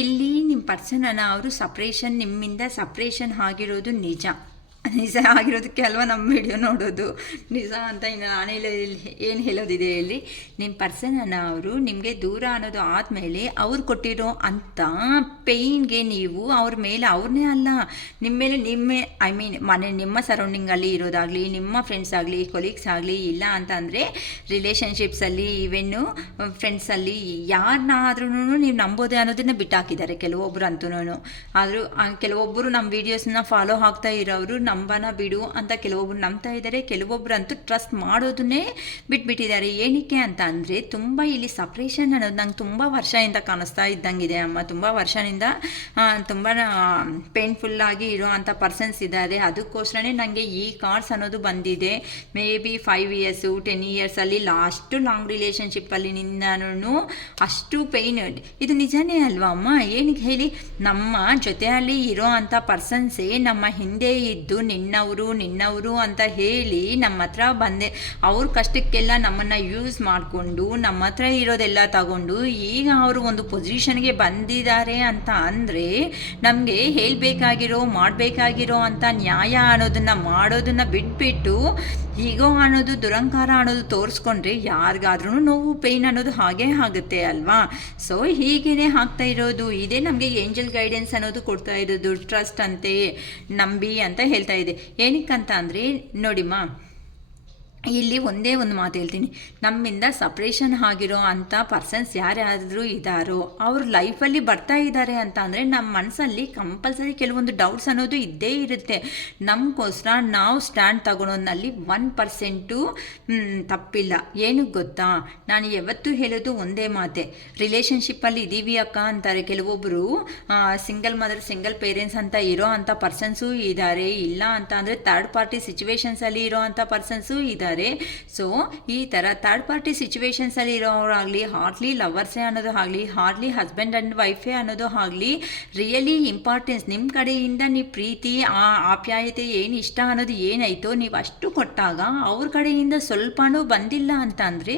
ಇಲ್ಲಿ ನಿಮ್ಮ ಪರ್ಸನನ್ನು ಅವರು ಸಪ್ರೇಷನ್, ನಿಮ್ಮಿಂದ ಸಪ್ರೇಷನ್ ಆಗಿರೋದು ನಿಜ ಆಗಿರೋದಕ್ಕೆ ಅಲ್ವಾ ನಮ್ಮ ವಿಡಿಯೋ ನೋಡೋದು. ನಿಜ ಅಂತ ಇನ್ನು ನಾನು ಏನು ಹೇಳೋದಿದೆ ಹೇಳಿ. ನಿಮ್ಮ ಪರ್ಸನನ್ನು ಅವರು ನಿಮಗೆ ದೂರ ಅನ್ನೋದು ಆದಮೇಲೆ ಅವ್ರು ಕೊಟ್ಟಿರೋ ಅಂಥ ಪೇಯ್ನ್ಗೆ ನೀವು ಅವ್ರ ಮೇಲೆ, ಅವ್ರನ್ನೇ ಅಲ್ಲ ನಿಮ್ಮ ಮೇಲೆ, ಐ ಮೀನ್ ನಿಮ್ಮ ಸರೌಂಡಿಂಗಲ್ಲಿ ಇರೋದಾಗಲಿ, ನಿಮ್ಮ ಫ್ರೆಂಡ್ಸ್ ಆಗಲಿ, ಕೊಲೀಗ್ಸ್ ಆಗಲಿ, ಇಲ್ಲ ಅಂತಂದರೆ ರಿಲೇಷನ್ಶಿಪ್ಸಲ್ಲಿ, ಈವೆನ್ನು ಫ್ರೆಂಡ್ಸಲ್ಲಿ ಯಾರನ್ನಾದ್ರೂ ನೀವು ನಂಬೋದೇ ಅನ್ನೋದನ್ನು ಬಿಟ್ಟಾಕಿದ್ದಾರೆ ಕೆಲವೊಬ್ಬರು ಅಂತೂ. ಆದರೂ ಕೆಲವೊಬ್ಬರು ನಮ್ಮ ವೀಡಿಯೋಸ್ನ ಫಾಲೋ ಆಗ್ತಾ ಇರೋರು ನಂಬನ ಬಿಡು ಅಂತ ಕೆಲವೊಬ್ರು ನಂಬ್ತಾ ಇದ್ದಾರೆ. ಕೆಲವೊಬ್ಬರಂತೂ ಟ್ರಸ್ಟ್ ಮಾಡೋದನ್ನೇ ಬಿಟ್ಬಿಟ್ಟಿದ್ದಾರೆ. ಏನಕ್ಕೆ ಅಂತ ಅಂದರೆ ತುಂಬ ಇಲ್ಲಿ ಸಪ್ರೇಷನ್ ಅನ್ನೋದು ನಂಗೆ ತುಂಬ ವರ್ಷದಿಂದ ಕಾಣಿಸ್ತಾ ಇದ್ದಂಗಿದೆ ಅಮ್ಮ. ತುಂಬ ವರ್ಷದಿಂದ ತುಂಬ ಪೇನ್ಫುಲ್ಲಾಗಿ ಇರೋ ಅಂಥ ಪರ್ಸನ್ಸ್ ಇದ್ದಾರೆ. ಅದಕ್ಕೋಸ್ಕರನೇ ನನಗೆ ಈ ಕಾರ್ಡ್ಸ್ ಅನ್ನೋದು ಬಂದಿದೆ. ಮೇ ಬಿ 5 ಇಯರ್ಸು 10 ಇಯರ್ಸಲ್ಲಿ ಲಾಸ್ಟ್ ಲಾಂಗ್ ರಿಲೇಷನ್ಶಿಪ್ಪಲ್ಲಿ ನಿಂದನೂ ಅಷ್ಟು ಪೇಯ್ನ್. ಇದು ನಿಜನೇ ಅಲ್ವಾ ಅಮ್ಮ? ಏನಕ್ಕೆ ಹೇಳಿ, ನಮ್ಮ ಜೊತೆಯಲ್ಲಿ ಇರೋ ಅಂಥ ಪರ್ಸನ್ಸೇ ನಮ್ಮ ಹಿಂದೆ ಇದ್ದು ನಿನ್ನವರು ಅಂತ ಹೇಳಿ ನಮ್ಮ ಹತ್ರ ಬಂದೆ, ಅವ್ರ ಕಷ್ಟಕ್ಕೆಲ್ಲ ನಮ್ಮನ್ನು ಯೂಸ್ ಮಾಡಿಕೊಂಡು ನಮ್ಮ ಹತ್ರ ಇರೋದೆಲ್ಲ ತಗೊಂಡು ಈಗ ಅವರು ಒಂದು ಪೊಸಿಷನ್ಗೆ ಬಂದಿದ್ದಾರೆ ಅಂತ ಅಂದರೆ ನಮಗೆ ಮಾಡಬೇಕಾಗಿರೋ ಅಂಥ ನ್ಯಾಯ ಮಾಡೋದನ್ನು ಬಿಟ್ಬಿಟ್ಟು ಈಗೋ ಅನ್ನೋದು, ದುರಂಕಾರ ಅನ್ನೋದು ತೋರಿಸ್ಕೊಂಡ್ರೆ ಯಾರಿಗಾದ್ರೂ ನೋವು, ಪೇಯ್ನ್ ಅನ್ನೋದು ಹಾಗೇ ಆಗುತ್ತೆ ಅಲ್ವಾ? ಸೊ ಹೀಗೇ ಆಗ್ತಾ ಇರೋದು. ಇದೇ ನಮಗೆ ಏಂಜಲ್ ಗೈಡೆನ್ಸ್ ಅನ್ನೋದು ಕೊಡ್ತಾ ಇರೋದು. ಟ್ರಸ್ಟ್ ಅಂತೆ, ನಂಬಿ ಅಂತ ಹೇಳ್ತಾ ಇದೆ. ಏನಕ್ಕಂತ ಅಂದರೆ ನೋಡಿಮ್ಮ, ಇಲ್ಲಿ ಒಂದೇ ಒಂದು ಮಾತು ಹೇಳ್ತೀನಿ, ನಮ್ಮಿಂದ ಸಪ್ರೇಷನ್ ಆಗಿರೋ ಅಂಥ ಪರ್ಸನ್ಸ್ ಯಾರ್ಯಾದರೂ ಇದ್ದಾರೋ ಅವ್ರ ಲೈಫಲ್ಲಿ ಬರ್ತಾ ಇದ್ದಾರೆ ಅಂತ ಅಂದರೆ ನಮ್ಮ ಮನಸ್ಸಲ್ಲಿ ಕಂಪಲ್ಸರಿ ಕೆಲವೊಂದು ಡೌಟ್ಸ್ ಅನ್ನೋದು ಇದ್ದೇ ಇರುತ್ತೆ. ನಮಗೋಸ್ಕರ ನಾವು ಸ್ಟ್ಯಾಂಡ್ ತಗೊಳೋದ್ರಲ್ಲಿ 1% ತಪ್ಪಿಲ್ಲ. ಏನಕ್ಕೆ ಗೊತ್ತಾ, ನಾನು ಯಾವತ್ತೂ ಹೇಳೋದು ಒಂದೇ ಮಾತೆ, ರಿಲೇಷನ್ಶಿಪ್ಪಲ್ಲಿ ಇದ್ದೀವಿ ಅಕ್ಕ ಅಂತಾರೆ ಕೆಲವೊಬ್ಬರು, ಸಿಂಗಲ್ ಮದರ್ ಸಿಂಗಲ್ ಪೇರೆಂಟ್ಸ್ ಅಂತ ಇರೋ ಅಂಥ ಪರ್ಸನ್ಸು ಇದ್ದಾರೆ. ಇಲ್ಲ ಅಂತ ಅಂದರೆ ಥರ್ಡ್ ಪಾರ್ಟಿ ಸಿಚುವೇಶನ್ಸಲ್ಲಿ ಇರೋ ಅಂಥ ಪರ್ಸನ್ಸು ಇದ್ದಾರೆ. ಸೊ ಈ ಥರ ಥರ್ಡ್ ಪಾರ್ಟಿ ಸಿಚುವೇಶನ್ಸಲ್ಲಿ ಇರೋರಾಗಲಿ, ಹಾರ್ಡ್ಲಿ ಲವರ್ಸೇ ಅನ್ನೋದು ಆಗಲಿ, ಹಾರ್ಡ್ಲಿ ಹಸ್ಬೆಂಡ್ ಆ್ಯಂಡ್ ವೈಫೇ ಅನ್ನೋದು ಆಗಲಿ, ರಿಯಲಿ ಇಂಪಾರ್ಟೆನ್ಸ್ ನಿಮ್ಮ ಕಡೆಯಿಂದ ನೀವು ಪ್ರೀತಿ ಆಪ್ಯಾಯತೆ ಏನು ಇಷ್ಟ ಅನ್ನೋದು ಏನಾಯಿತೋ ನೀವು ಅಷ್ಟು ಕೊಟ್ಟಾಗ ಅವ್ರ ಕಡೆಯಿಂದ ಸ್ವಲ್ಪನೂ ಬಂದಿಲ್ಲ ಅಂತ ಅಂದರೆ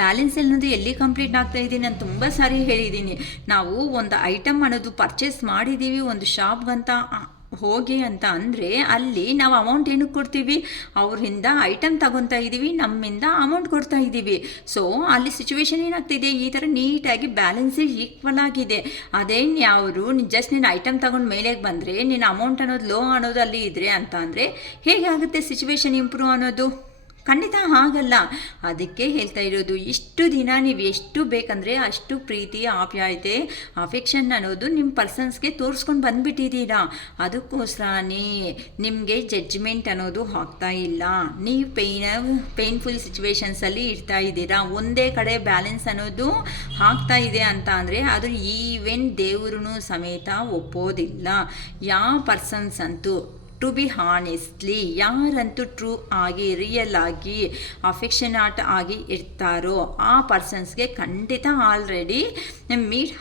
ಬ್ಯಾಲೆನ್ಸ್ ಅನ್ನೋದು ಎಲ್ಲಿ ಕಂಪ್ಲೀಟ್ ಆಗ್ತಾ ಇದ್ದೀನಿ. ನಾನು ತುಂಬ ಸಾರಿ ಹೇಳಿದ್ದೀನಿ, ನಾವು ಒಂದು ಐಟಮ್ ಅನ್ನೋದು ಪರ್ಚೇಸ್ ಮಾಡಿದ್ದೀವಿ ಒಂದು ಶಾಪ್ಗಂತ ಹೋಗಿ ಅಂತ ಅಂದರೆ ಅಲ್ಲಿ ನಾವು ಅಮೌಂಟ್ ಏನಕ್ಕೆ ಕೊಡ್ತೀವಿ, ಅವರಿಂದ ಐಟಮ್ ತಗೊತಾ ಇದ್ದೀವಿ, ನಮ್ಮಿಂದ ಅಮೌಂಟ್ ಕೊಡ್ತಾ ಇದ್ದೀವಿ. ಸೊ ಅಲ್ಲಿ ಸಿಚುವೇಶನ್ ಏನಾಗ್ತಿದೆ, ಈ ಥರ ನೀಟಾಗಿ ಬ್ಯಾಲೆನ್ಸ್ ಈಕ್ವಲ್ ಆಗಿದೆ. ಅದೇನು ಯಾವರು ಜಸ್ಟ್ ನೀನು ಐಟಮ್ ತಗೊಂಡು ಮೇಲೆ ಬಂದರೆ ನಿನ್ನ ಅಮೌಂಟ್ ಅನ್ನೋದು ಲೋ ಅನ್ನೋದು ಅಲ್ಲಿ ಇದ್ರೆ ಅಂತ ಅಂದರೆ ಹೇಗೆ ಆಗುತ್ತೆ ಸಿಚುವೇಶನ್ ಇಂಪ್ರೂವ್ ಅನ್ನೋದು? ಖಂಡಿತ ಆಗಲ್ಲ. ಅದಕ್ಕೆ ಹೇಳ್ತಾ ಇರೋದು, ಇಷ್ಟು ದಿನ ನೀವು ಎಷ್ಟು ಬೇಕಂದರೆ ಅಷ್ಟು ಪ್ರೀತಿ ಆಪ್ಯಾಯತೆ ಅಫೆಕ್ಷನ್ ಅನ್ನೋದು ನಿಮ್ಮ ಪರ್ಸನ್ಸ್ಗೆ ತೋರಿಸ್ಕೊಂಡು ಬಂದುಬಿಟ್ಟಿದ್ದೀರಾ. ಅದಕ್ಕೋಸ್ಕರನೇ ನಿಮಗೆ ಜಡ್ಜ್ಮೆಂಟ್ ಅನ್ನೋದು ಆಗ್ತಾ ಇಲ್ಲ. ನೀವು ಪೇನ್ಫುಲ್ ಸಿಚುವೇಶನ್ಸಲ್ಲಿ ಇರ್ತಾ ಇದ್ದೀರಾ. ಒಂದೇ ಕಡೆ ಬ್ಯಾಲೆನ್ಸ್ ಅನ್ನೋದು ಆಗ್ತಾ ಇದೆ ಅಂತ ಅಂದರೆ ಅದು ಈವೆನ್ ದೇವ್ರೂ ಸಮೇತ ಒಪ್ಪೋದಿಲ್ಲ. ಯಾವ ಪರ್ಸನ್ಸ್ ಅಂತೂ ಟು ಬಿ ಹಾನೆಸ್ಟ್ಲಿ ಯಾರಂತೂ ಟ್ರೂ ಆಗಿ ರಿಯಲ್ ಆಗಿ ಅಫೆಕ್ಷನಾಟ್ ಆಗಿ ಇರ್ತಾರೋ ಆ ಪರ್ಸನ್ಸ್ಗೆ ಖಂಡಿತ ಆಲ್ರೆಡಿ ಮೀಟ್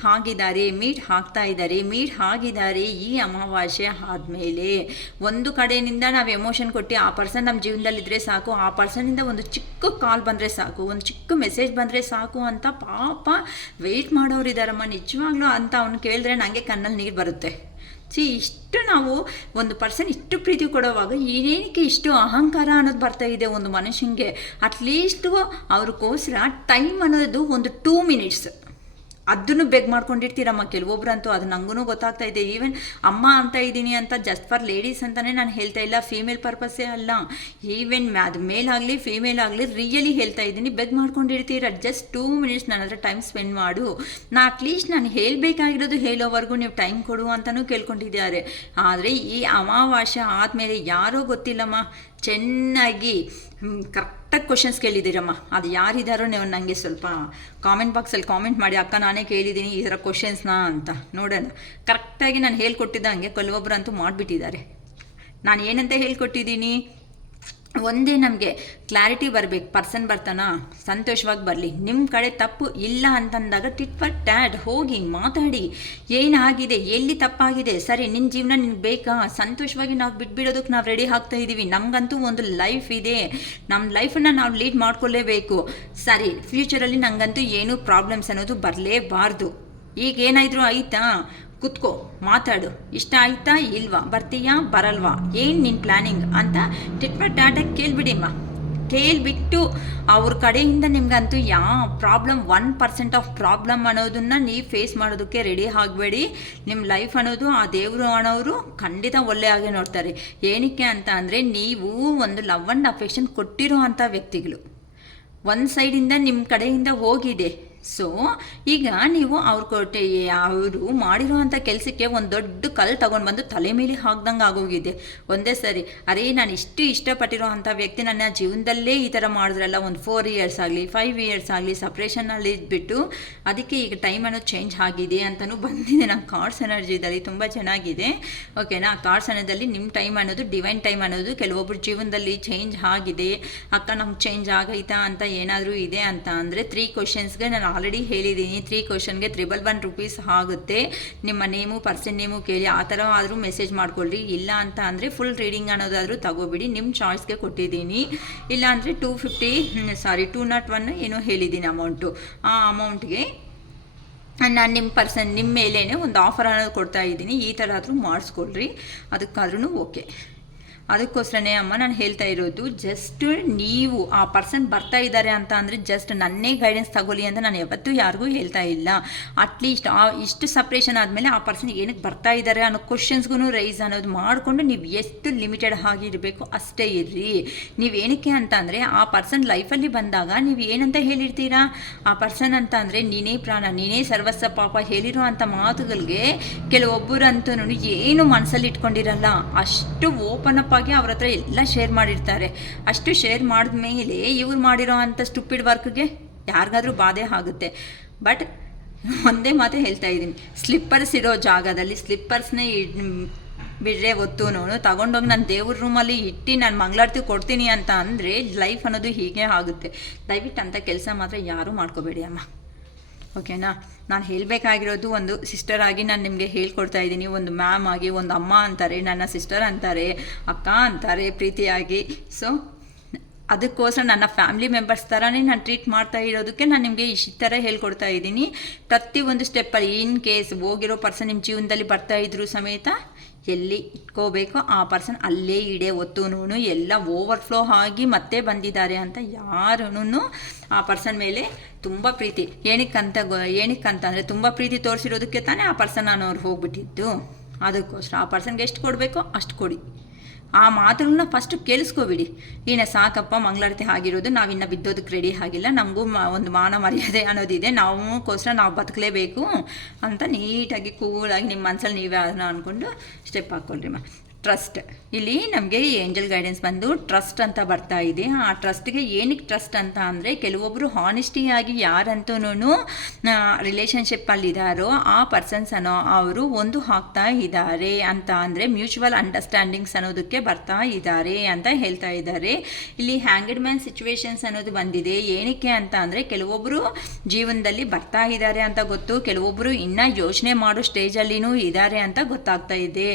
ಆಗಿದ್ದಾರೆ ಈ ಅಮಾವಾಸ್ಯೆ ಆದಮೇಲೆ. ಒಂದು ಕಡೆಯಿಂದ ನಾವು ಎಮೋಷನ್ ಕೊಟ್ಟು ಆ ಪರ್ಸನ್ ನಮ್ಮ ಜೀವನದಲ್ಲಿದ್ದರೆ ಸಾಕು, ಆ ಪರ್ಸನಿಂದ ಒಂದು ಚಿಕ್ಕ ಕಾಲ್ ಬಂದರೆ ಸಾಕು, ಒಂದು ಚಿಕ್ಕ ಮೆಸೇಜ್ ಬಂದರೆ ಸಾಕು ಅಂತ ಪಾಪ ವೆಯ್ಟ್ ಮಾಡೋರಿದ್ದಾರಮ್ಮ ನಿಜವಾಗ್ಲೂ ಅಂತ ಅವ್ನು ಕೇಳಿದ್ರೆ ನನಗೆ ಕಣ್ಣಲ್ಲಿ ನೀರು ಬರುತ್ತೆ. ಇಷ್ಟು ನಾವು ಒಂದು ಪರ್ಸನ್ ಇಷ್ಟು ಪ್ರೀತಿ ಕೊಡೋವಾಗ ಏನಕ್ಕೆ ಇಷ್ಟು ಅಹಂಕಾರ ಅನ್ನೋದು ಬರ್ತಾ ಇದೆ ಒಂದು ಮನುಷ್ಯನಿಗೆ? ಅಟ್ಲೀಸ್ಟು ಅವ್ರಿಗೋಸ್ಕರ ಟೈಮ್ ಅನ್ನೋದು ಒಂದು 2 ಮಿನಿಟ್ಸ್ ಅದನ್ನು ಬೆಗ್ ಮಾಡ್ಕೊಂಡಿರ್ತೀರಮ್ಮ ಕೆಲವೊಬ್ರಂತೂ. ಅದು ನನಗೂ ಗೊತ್ತಾಗ್ತಾ ಇದೆ. ಈವನ್ ಅಮ್ಮ ಅಂತ ಇದ್ದೀನಿ ಅಂತ ಜಸ್ಟ್ ಫಾರ್ ಲೇಡೀಸ್ ಅಂತಲೇ ನಾನು ಹೇಳ್ತಾ ಇಲ್ಲ, ಫೀಮೇಲ್ ಪರ್ಪಸ್ಸೇ ಅಲ್ಲ, ಈವನ್ ಅದು ಮೇಲ್ ಆಗಲಿ ಫೀಮೇಲ್ ಆಗಲಿ ರಿಯಲಿ ಹೇಳ್ತಾ ಇದ್ದೀನಿ, ಬೆಗ್ ಮಾಡ್ಕೊಂಡಿರ್ತೀರ. ಜಸ್ಟ್ 2 ಮಿನಿಟ್ಸ್ ನನ್ನ ಹತ್ರ ಟೈಮ್ ಸ್ಪೆಂಡ್ ಮಾಡು, ಅಟ್ಲೀಸ್ಟ್ ನಾನು ಹೇಳಬೇಕಾಗಿರೋದು ಹೇಳೋವರೆಗೂ ನೀವು ಟೈಮ್ ಕೊಡು ಅಂತಲೂ ಕೇಳ್ಕೊಂಡಿದ್ದಾರೆ. ಆದರೆ ಈ ಅಮಾವಾಸ್ಯೆ ಆದಮೇಲೆ ಯಾರೋ ಗೊತ್ತಿಲ್ಲಮ್ಮ ಚೆನ್ನಾಗಿ ಕರೆಕ್ಟಾಗಿ ಕ್ವಶನ್ಸ್ ಕೇಳಿದ್ದೀರಮ್ಮ. ಅದು ಯಾರಿದ್ದಾರೋ ನೀವು ನನಗೆ ಸ್ವಲ್ಪ ಕಾಮೆಂಟ್ ಬಾಕ್ಸಲ್ಲಿ ಕಾಮೆಂಟ್ ಮಾಡಿ, ಅಕ್ಕ ನಾನೇ ಕೇಳಿದ್ದೀನಿ ಈ ಥರ ಕ್ವಶನ್ಸ್ನ ಅಂತ ನೋಡೋಣ. ಕರೆಕ್ಟಾಗಿ ನಾನು ಹೇಳ್ಕೊಟ್ಟಿದ್ದಂಗೆ ಕೆಲವೊಬ್ಬರಂತೂ ಮಾಡಿಬಿಟ್ಟಿದ್ದಾರೆ. ನಾನು ಏನಂತ ಹೇಳ್ಕೊಟ್ಟಿದ್ದೀನಿ, ಒಂದೇ ನಮಗೆ ಕ್ಲಾರಿಟಿ ಬರಬೇಕು. ಪರ್ಸನ್ ಬರ್ತಾನಾ ಸಂತೋಷವಾಗಿ ಬರಲಿ, ನಿಮ್ಮ ಕಡೆ ತಪ್ಪು ಇಲ್ಲ ಅಂತಂದಾಗ ಟಿಟ್ ಫಾರ್ ಟ್ಯಾಟ್ ಹೋಗಿ ಮಾತಾಡಿ, ಏನಾಗಿದೆ, ಎಲ್ಲಿ ತಪ್ಪಾಗಿದೆ, ಸರಿ ನಿನ್ನ ಜೀವನ ನಿನ್ಗೆ ಬೇಕಾ, ಸಂತೋಷವಾಗಿ ನಾವು ಬಿಟ್ಬಿಡೋದಕ್ಕೆ ನಾವು ರೆಡಿ ಆಗ್ತಾ ಇದ್ದೀವಿ. ನಮಗಂತೂ ಒಂದು ಲೈಫ್ ಇದೆ, ನಮ್ಮ ಲೈಫನ್ನು ನಾವು ಲೀಡ್ ಮಾಡ್ಕೊಳ್ಳೇಬೇಕು. ಸರಿ ಫ್ಯೂಚರಲ್ಲಿ ನನಗಂತೂ ಏನೂ ಪ್ರಾಬ್ಲಮ್ಸ್ ಅನ್ನೋದು ಬರಲೇಬಾರ್ದು. ಈಗ ಏನಾದರೂ ಆಯಿತಾ, ಕುತ್ಕೋ ಮಾತಾಡು, ಇಷ್ಟ ಆಯ್ತಾ ಇಲ್ವಾ, ಬರ್ತೀಯಾ ಬರಲ್ವಾ, ಏನು ನಿನ್ನ ಪ್ಲ್ಯಾನಿಂಗ್ ಅಂತ ಟಿಟ್ಪಟ್ ಡಾಟಾಗಿ ಕೇಳಿಬಿಡಿಮ್ಮ. ಕೇಳಿಬಿಟ್ಟು ಅವ್ರ ಕಡೆಯಿಂದ ನಿಮ್ಗಂತೂ ಯಾವ ಪ್ರಾಬ್ಲಮ್ 1% ಆಫ್ ಪ್ರಾಬ್ಲಮ್ ಅನ್ನೋದನ್ನು ನೀವು ಫೇಸ್ ಮಾಡೋದಕ್ಕೆ ರೆಡಿ ಆಗಬೇಡಿ. ನಿಮ್ಮ ಲೈಫ್ ಅನ್ನೋದು ಆ ದೇವರು ಅನ್ನೋರು ಖಂಡಿತ ಒಳ್ಳೆ ಹಾಗೆ ನೋಡ್ತಾರೆ. ಏನಕ್ಕೆ ಅಂತ ಅಂದರೆ ನೀವು ಒಂದು ಲವ್ ಆ್ಯಂಡ್ ಅಫೆಕ್ಷನ್ ಕೊಟ್ಟಿರೋ ಅಂಥ ವ್ಯಕ್ತಿಗಳು ಒಂದು ಸೈಡಿಂದ ನಿಮ್ಮ ಕಡೆಯಿಂದ ಹೋಗಿದೆ. ಸೊ ಈಗ ನೀವು ಅವರು ಮಾಡಿರೋ ಅಂಥ ಕೆಲಸಕ್ಕೆ ಒಂದು ದೊಡ್ಡ ಕಲ್ಲು ತಗೊಂಡು ಬಂದು ತಲೆ ಮೇಲೆ ಹಾಕ್ದಂಗೆ ಆಗೋಗಿದೆ ಒಂದೇ ಸರಿ. ಅರೇ ನಾನು ಇಷ್ಟಪಟ್ಟಿರೋ ಅಂಥ ವ್ಯಕ್ತಿ ನನ್ನ ಜೀವನದಲ್ಲೇ ಈ ಥರ ಮಾಡಿದ್ರಲ್ಲ, ಒಂದು 4 ಇಯರ್ಸ್ ಆಗಲಿ 5 ಇಯರ್ಸ್ ಆಗಲಿ ಸಪ್ರೇಷನಲ್ಲಿ ಇದ್ಬಿಟ್ಟು ಅದಕ್ಕೆ ಈಗ ಟೈಮ್ ಅನ್ನೋದು ಚೇಂಜ್ ಆಗಿದೆ ಅಂತಲೂ ಬಂದಿದೆ. ನಮ್ಮ ಕಾರ್ಡ್ಸ್ ಎನರ್ಜಿದಲ್ಲಿ ತುಂಬ ಚೆನ್ನಾಗಿದೆ. ಓಕೆನಾ, ಕಾರ್ಡ್ಸ್ ಅನ್ನೋದಲ್ಲಿ ನಿಮ್ಮ ಟೈಮ್ ಅನ್ನೋದು ಡಿವೈನ್ ಟೈಮ್ ಅನ್ನೋದು ಕೆಲವೊಬ್ಬರ ಜೀವನದಲ್ಲಿ ಚೇಂಜ್ ಆಗಿದೆ. ಅಕ್ಕ ನಮ್ಗೆ ಚೇಂಜ್ ಆಗೈತಾ ಅಂತ ಏನಾದರೂ ಇದೆ ಅಂತ ಅಂದರೆ 3 ಕ್ವಶನ್ಸ್ಗೆ ನಾನು ಆಲ್ರೆಡಿ ಹೇಳಿದ್ದೀನಿ. 3 ಕ್ವಶನ್ಗೆ 111 ರೂಪೀಸ್ ಆಗುತ್ತೆ. ನಿಮ್ಮ ನೇಮು ಪರ್ಸನ್ ನೇಮು ಕೇಳಿ ಆ ಥರ ಆದರೂ ಮೆಸೇಜ್ ಮಾಡ್ಕೊಳ್ಳಿ. ಇಲ್ಲ ಅಂತ ಅಂದರೆ ಫುಲ್ ರೀಡಿಂಗ್ ಅನ್ನೋದಾದರೂ ತಗೋಬಿಡಿ, ನಿಮ್ಮ ಚಾಯ್ಸ್ಗೆ ಕೊಟ್ಟಿದ್ದೀನಿ. ಇಲ್ಲ ಅಂದರೆ 201 ಏನೋ ಹೇಳಿದ್ದೀನಿ ಅಮೌಂಟು. ಆ ಅಮೌಂಟ್ಗೆ ನಾನು ನಿಮ್ಮ ಮೇಲೇ ಒಂದು ಆಫರ್ ಅನ್ನೋದು ಕೊಡ್ತಾ ಇದ್ದೀನಿ. ಈ ಥರ ಆದರೂ ಮಾಡಿಸ್ಕೊಳ್ರಿ, ಅದಕ್ಕಾದ್ರೂ ಓಕೆ. ಅದಕ್ಕೋಸ್ಕರನೇ ಅಮ್ಮ ನಾನು ಹೇಳ್ತಾ ಇರೋದು, ಜಸ್ಟ್ ನೀವು ಆ ಪರ್ಸನ್ ಬರ್ತಾ ಇದ್ದಾರೆ ಅಂತ ಅಂದರೆ ಜಸ್ಟ್ ನನ್ನೇ ಗೈಡೆನ್ಸ್ ತಗೊಳ್ಳಿ ಅಂತ ನಾನು ಯಾವತ್ತೂ ಯಾರಿಗೂ ಹೇಳ್ತಾ ಇಲ್ಲ. ಅಟ್ಲೀಸ್ಟ್ ಇಷ್ಟು ಸಪ್ರೇಷನ್ ಆದಮೇಲೆ ಆ ಪರ್ಸನ್ ಏನಕ್ಕೆ ಬರ್ತಾ ಇದ್ದಾರೆ ಅನ್ನೋ ಕ್ವಶನ್ಸ್ಗೂ ರೈಸ್ ಅನ್ನೋದು ಮಾಡಿಕೊಂಡು ನೀವು ಎಷ್ಟು ಲಿಮಿಟೆಡ್ ಆಗಿರಬೇಕು ಅಷ್ಟೇ ಇರ್ರಿ. ನೀವೇನಕ್ಕೆ ಅಂತ ಅಂದರೆ ಆ ಪರ್ಸನ್ ಲೈಫಲ್ಲಿ ಬಂದಾಗ ನೀವು ಏನಂತ ಹೇಳಿರ್ತೀರಾ, ಆ ಪರ್ಸನ್ ಅಂತ ಅಂದರೆ ನೀನೇ ಪ್ರಾಣ, ನೀನೇ ಸರ್ವಸ್ವ ಪಾಪ ಹೇಳಿರೋ ಅಂಥ ಮಾತುಗಳಿಗೆ ಕೆಲವೊಬ್ಬರಂತೂ ಏನು ಮನಸ್ಸಲ್ಲಿ ಇಟ್ಕೊಂಡಿರಲ್ಲ, ಅಷ್ಟು ಓಪನ್ ಅಪ್ ಆಗಿ ಅವ್ರ ಹತ್ರ ಎಲ್ಲ ಶೇರ್ ಮಾಡಿರ್ತಾರೆ. ಅಷ್ಟು ಶೇರ್ ಮಾಡಿದ ಮೇಲೆ ಇವ್ರು ಮಾಡಿರೋ ಅಂಥ ಸ್ಟುಪಿಡ್ ವರ್ಕ್ಗೆ ಯಾರಿಗಾದ್ರೂ ಬಾಧೆ ಆಗುತ್ತೆ. ಬಟ್ ಒಂದೇ ಮಾತೇ ಹೇಳ್ತಾ ಇದ್ದೀನಿ, ಸ್ಲಿಪ್ಪರ್ಸ್ ಇರೋ ಜಾಗದಲ್ಲಿ ಸ್ಲಿಪ್ಪರ್ಸ್ನೇ ಬಿಡ್ರೆ ಹೊತ್ತೂನು ತಗೊಂಡೋಗಿ ನಾನು ದೇವ್ರ ರೂಮಲ್ಲಿ ಇಟ್ಟು ನಾನು ಮಂಗಳಾರತಿ ಕೊಡ್ತೀನಿ ಅಂತ ಅಂದರೆ ಲೈಫ್ ಅನ್ನೋದು ಹೀಗೆ ಆಗುತ್ತೆ. ದಯವಿಟ್ಟು ಅಂಥ ಕೆಲಸ ಮಾತ್ರ ಯಾರೂ ಮಾಡ್ಕೋಬೇಡಿ ಅಮ್ಮ, ಓಕೆನಾ. ನಾನು ಹೇಳಬೇಕಾಗಿರೋದು ಒಂದು ಸಿಸ್ಟರ್ ಆಗಿ ನಾನು ನಿಮಗೆ ಹೇಳ್ಕೊಡ್ತಾ ಇದ್ದೀನಿ, ಒಂದು ಮ್ಯಾಮ್ ಆಗಿ, ಒಂದು ಅಮ್ಮ ಅಂತಾರೆ, ನನ್ನ ಸಿಸ್ಟರ್ ಅಂತಾರೆ, ಅಕ್ಕ ಅಂತಾರೆ ಪ್ರೀತಿಯಾಗಿ. ಸೊ ಅದಕ್ಕೋಸ್ಕರ ನನ್ನ ಫ್ಯಾಮಿಲಿ ಮೆಂಬರ್ಸ್ ಥರನೇ ನಾನು ಟ್ರೀಟ್ ಮಾಡ್ತಾ ಇರೋದಕ್ಕೆ ನಾನು ನಿಮಗೆ ಇಷ್ಟು ಥರ ಹೇಳ್ಕೊಡ್ತಾ ಇದ್ದೀನಿ. ಪ್ರತಿಯೊಂದು ಸ್ಟೆಪ್ಪಲ್ಲಿ ಇನ್ ಕೇಸ್ ಹೋಗಿರೋ ಪರ್ಸನ್ ನಿಮ್ಮ ಜೀವನದಲ್ಲಿ ಬರ್ತಾ ಇದ್ರು ಸಮೇತ ಎಲ್ಲಿ ಇಟ್ಕೋಬೇಕೋ ಆ ಪರ್ಸನ್ ಅಲ್ಲೇ ಇಡೆ ಹೊತ್ತೂನು ಎಲ್ಲ ಓವರ್ಫ್ಲೋ ಆಗಿ ಮತ್ತೆ ಬಂದಿದ್ದಾರೆ ಅಂತ ಯಾರೂ ಆ ಪರ್ಸನ್ ಮೇಲೆ ತುಂಬ ಪ್ರೀತಿ ಏನಕ್ಕಂತ ಅಂದರೆ ತುಂಬ ಪ್ರೀತಿ ತೋರಿಸಿರೋದಕ್ಕೆ ತಾನೇ ಆ ಪರ್ಸನ್ ಅನ್ನೋರು ಹೋಗ್ಬಿಟ್ಟಿದ್ದು. ಅದಕ್ಕೋಸ್ಕರ ಆ ಪರ್ಸನ್ಗೆ ಎಷ್ಟು ಕೊಡಬೇಕೋ ಅಷ್ಟು ಕೊಡಿ. ಆ ಮಾತುಗಳನ್ನ ಫಸ್ಟು ಕೇಳಿಸ್ಕೊಬಿಡಿ. ಇನ್ನು ಸಾಕಪ್ಪ ಮಂಗಳಾರತಿ ಆಗಿರೋದು, ನಾವಿನ್ನು ಬಿದ್ದೋದಕ್ಕೆ ರೆಡಿ ಆಗಿಲ್ಲ, ನಮಗೂ ಒಂದು ಮಾನ ಮರ್ಯಾದೆ ಅನ್ನೋದಿದೆ, ನಾವುಗೋಸ್ಕರ ನಾವು ಬದುಕಲೇಬೇಕು ಅಂತ ನೀಟಾಗಿ ಕೂಲಾಗಿ ನಿಮ್ಮ ಮನಸ್ಸಲ್ಲಿ ನೀವೇ ಅದನ್ನ ಅಂದ್ಕೊಂಡು ಸ್ಟೆಪ್ ಹಾಕ್ಕೊಳ್ರಿ. ಟ್ರಸ್ಟ್, ಇಲ್ಲಿ ನಮಗೆ ಏಂಜಲ್ ಗೈಡೆನ್ಸ್ ಬಂದು ಟ್ರಸ್ಟ್ ಅಂತ ಬರ್ತಾ ಇದೆ. ಆ ಟ್ರಸ್ಟ್ಗೆ ಏನಕ್ಕೆ ಟ್ರಸ್ಟ್ ಅಂತ ಅಂದರೆ, ಕೆಲವೊಬ್ಬರು ಹಾನೆಸ್ಟಿಯಾಗಿ ಯಾರಂತೂ ರಿಲೇಷನ್ಶಿಪ್ಪಲ್ಲಿದ್ದಾರೋ ಆ ಪರ್ಸನ್ಸ್ ಅನ್ನೋ ಅವರು ಒಂದು ಹಾಕ್ತಾ ಇದ್ದಾರೆ ಅಂತ ಅಂದರೆ ಮ್ಯೂಚುವಲ್ ಅಂಡರ್ಸ್ಟ್ಯಾಂಡಿಂಗ್ಸ್ ಅನ್ನೋದಕ್ಕೆ ಬರ್ತಾ ಇದ್ದಾರೆ ಅಂತ ಹೇಳ್ತಾ ಇದ್ದಾರೆ. ಇಲ್ಲಿ ಹ್ಯಾಂಗ್ಡ್ ಮ್ಯಾನ್ ಸಿಚುವೇಶನ್ಸ್ ಅನ್ನೋದು ಬಂದಿದೆ. ಏನಕ್ಕೆ ಅಂತ ಅಂದರೆ, ಕೆಲವೊಬ್ಬರು ಜೀವನದಲ್ಲಿ ಬರ್ತಾ ಇದ್ದಾರೆ ಅಂತ ಗೊತ್ತು, ಕೆಲವೊಬ್ಬರು ಇನ್ನೂ ಯೋಚನೆ ಮಾಡೋ ಸ್ಟೇಜಲ್ಲಿನೂ ಇದ್ದಾರೆ ಅಂತ ಗೊತ್ತಾಗ್ತಾ ಇದೆ.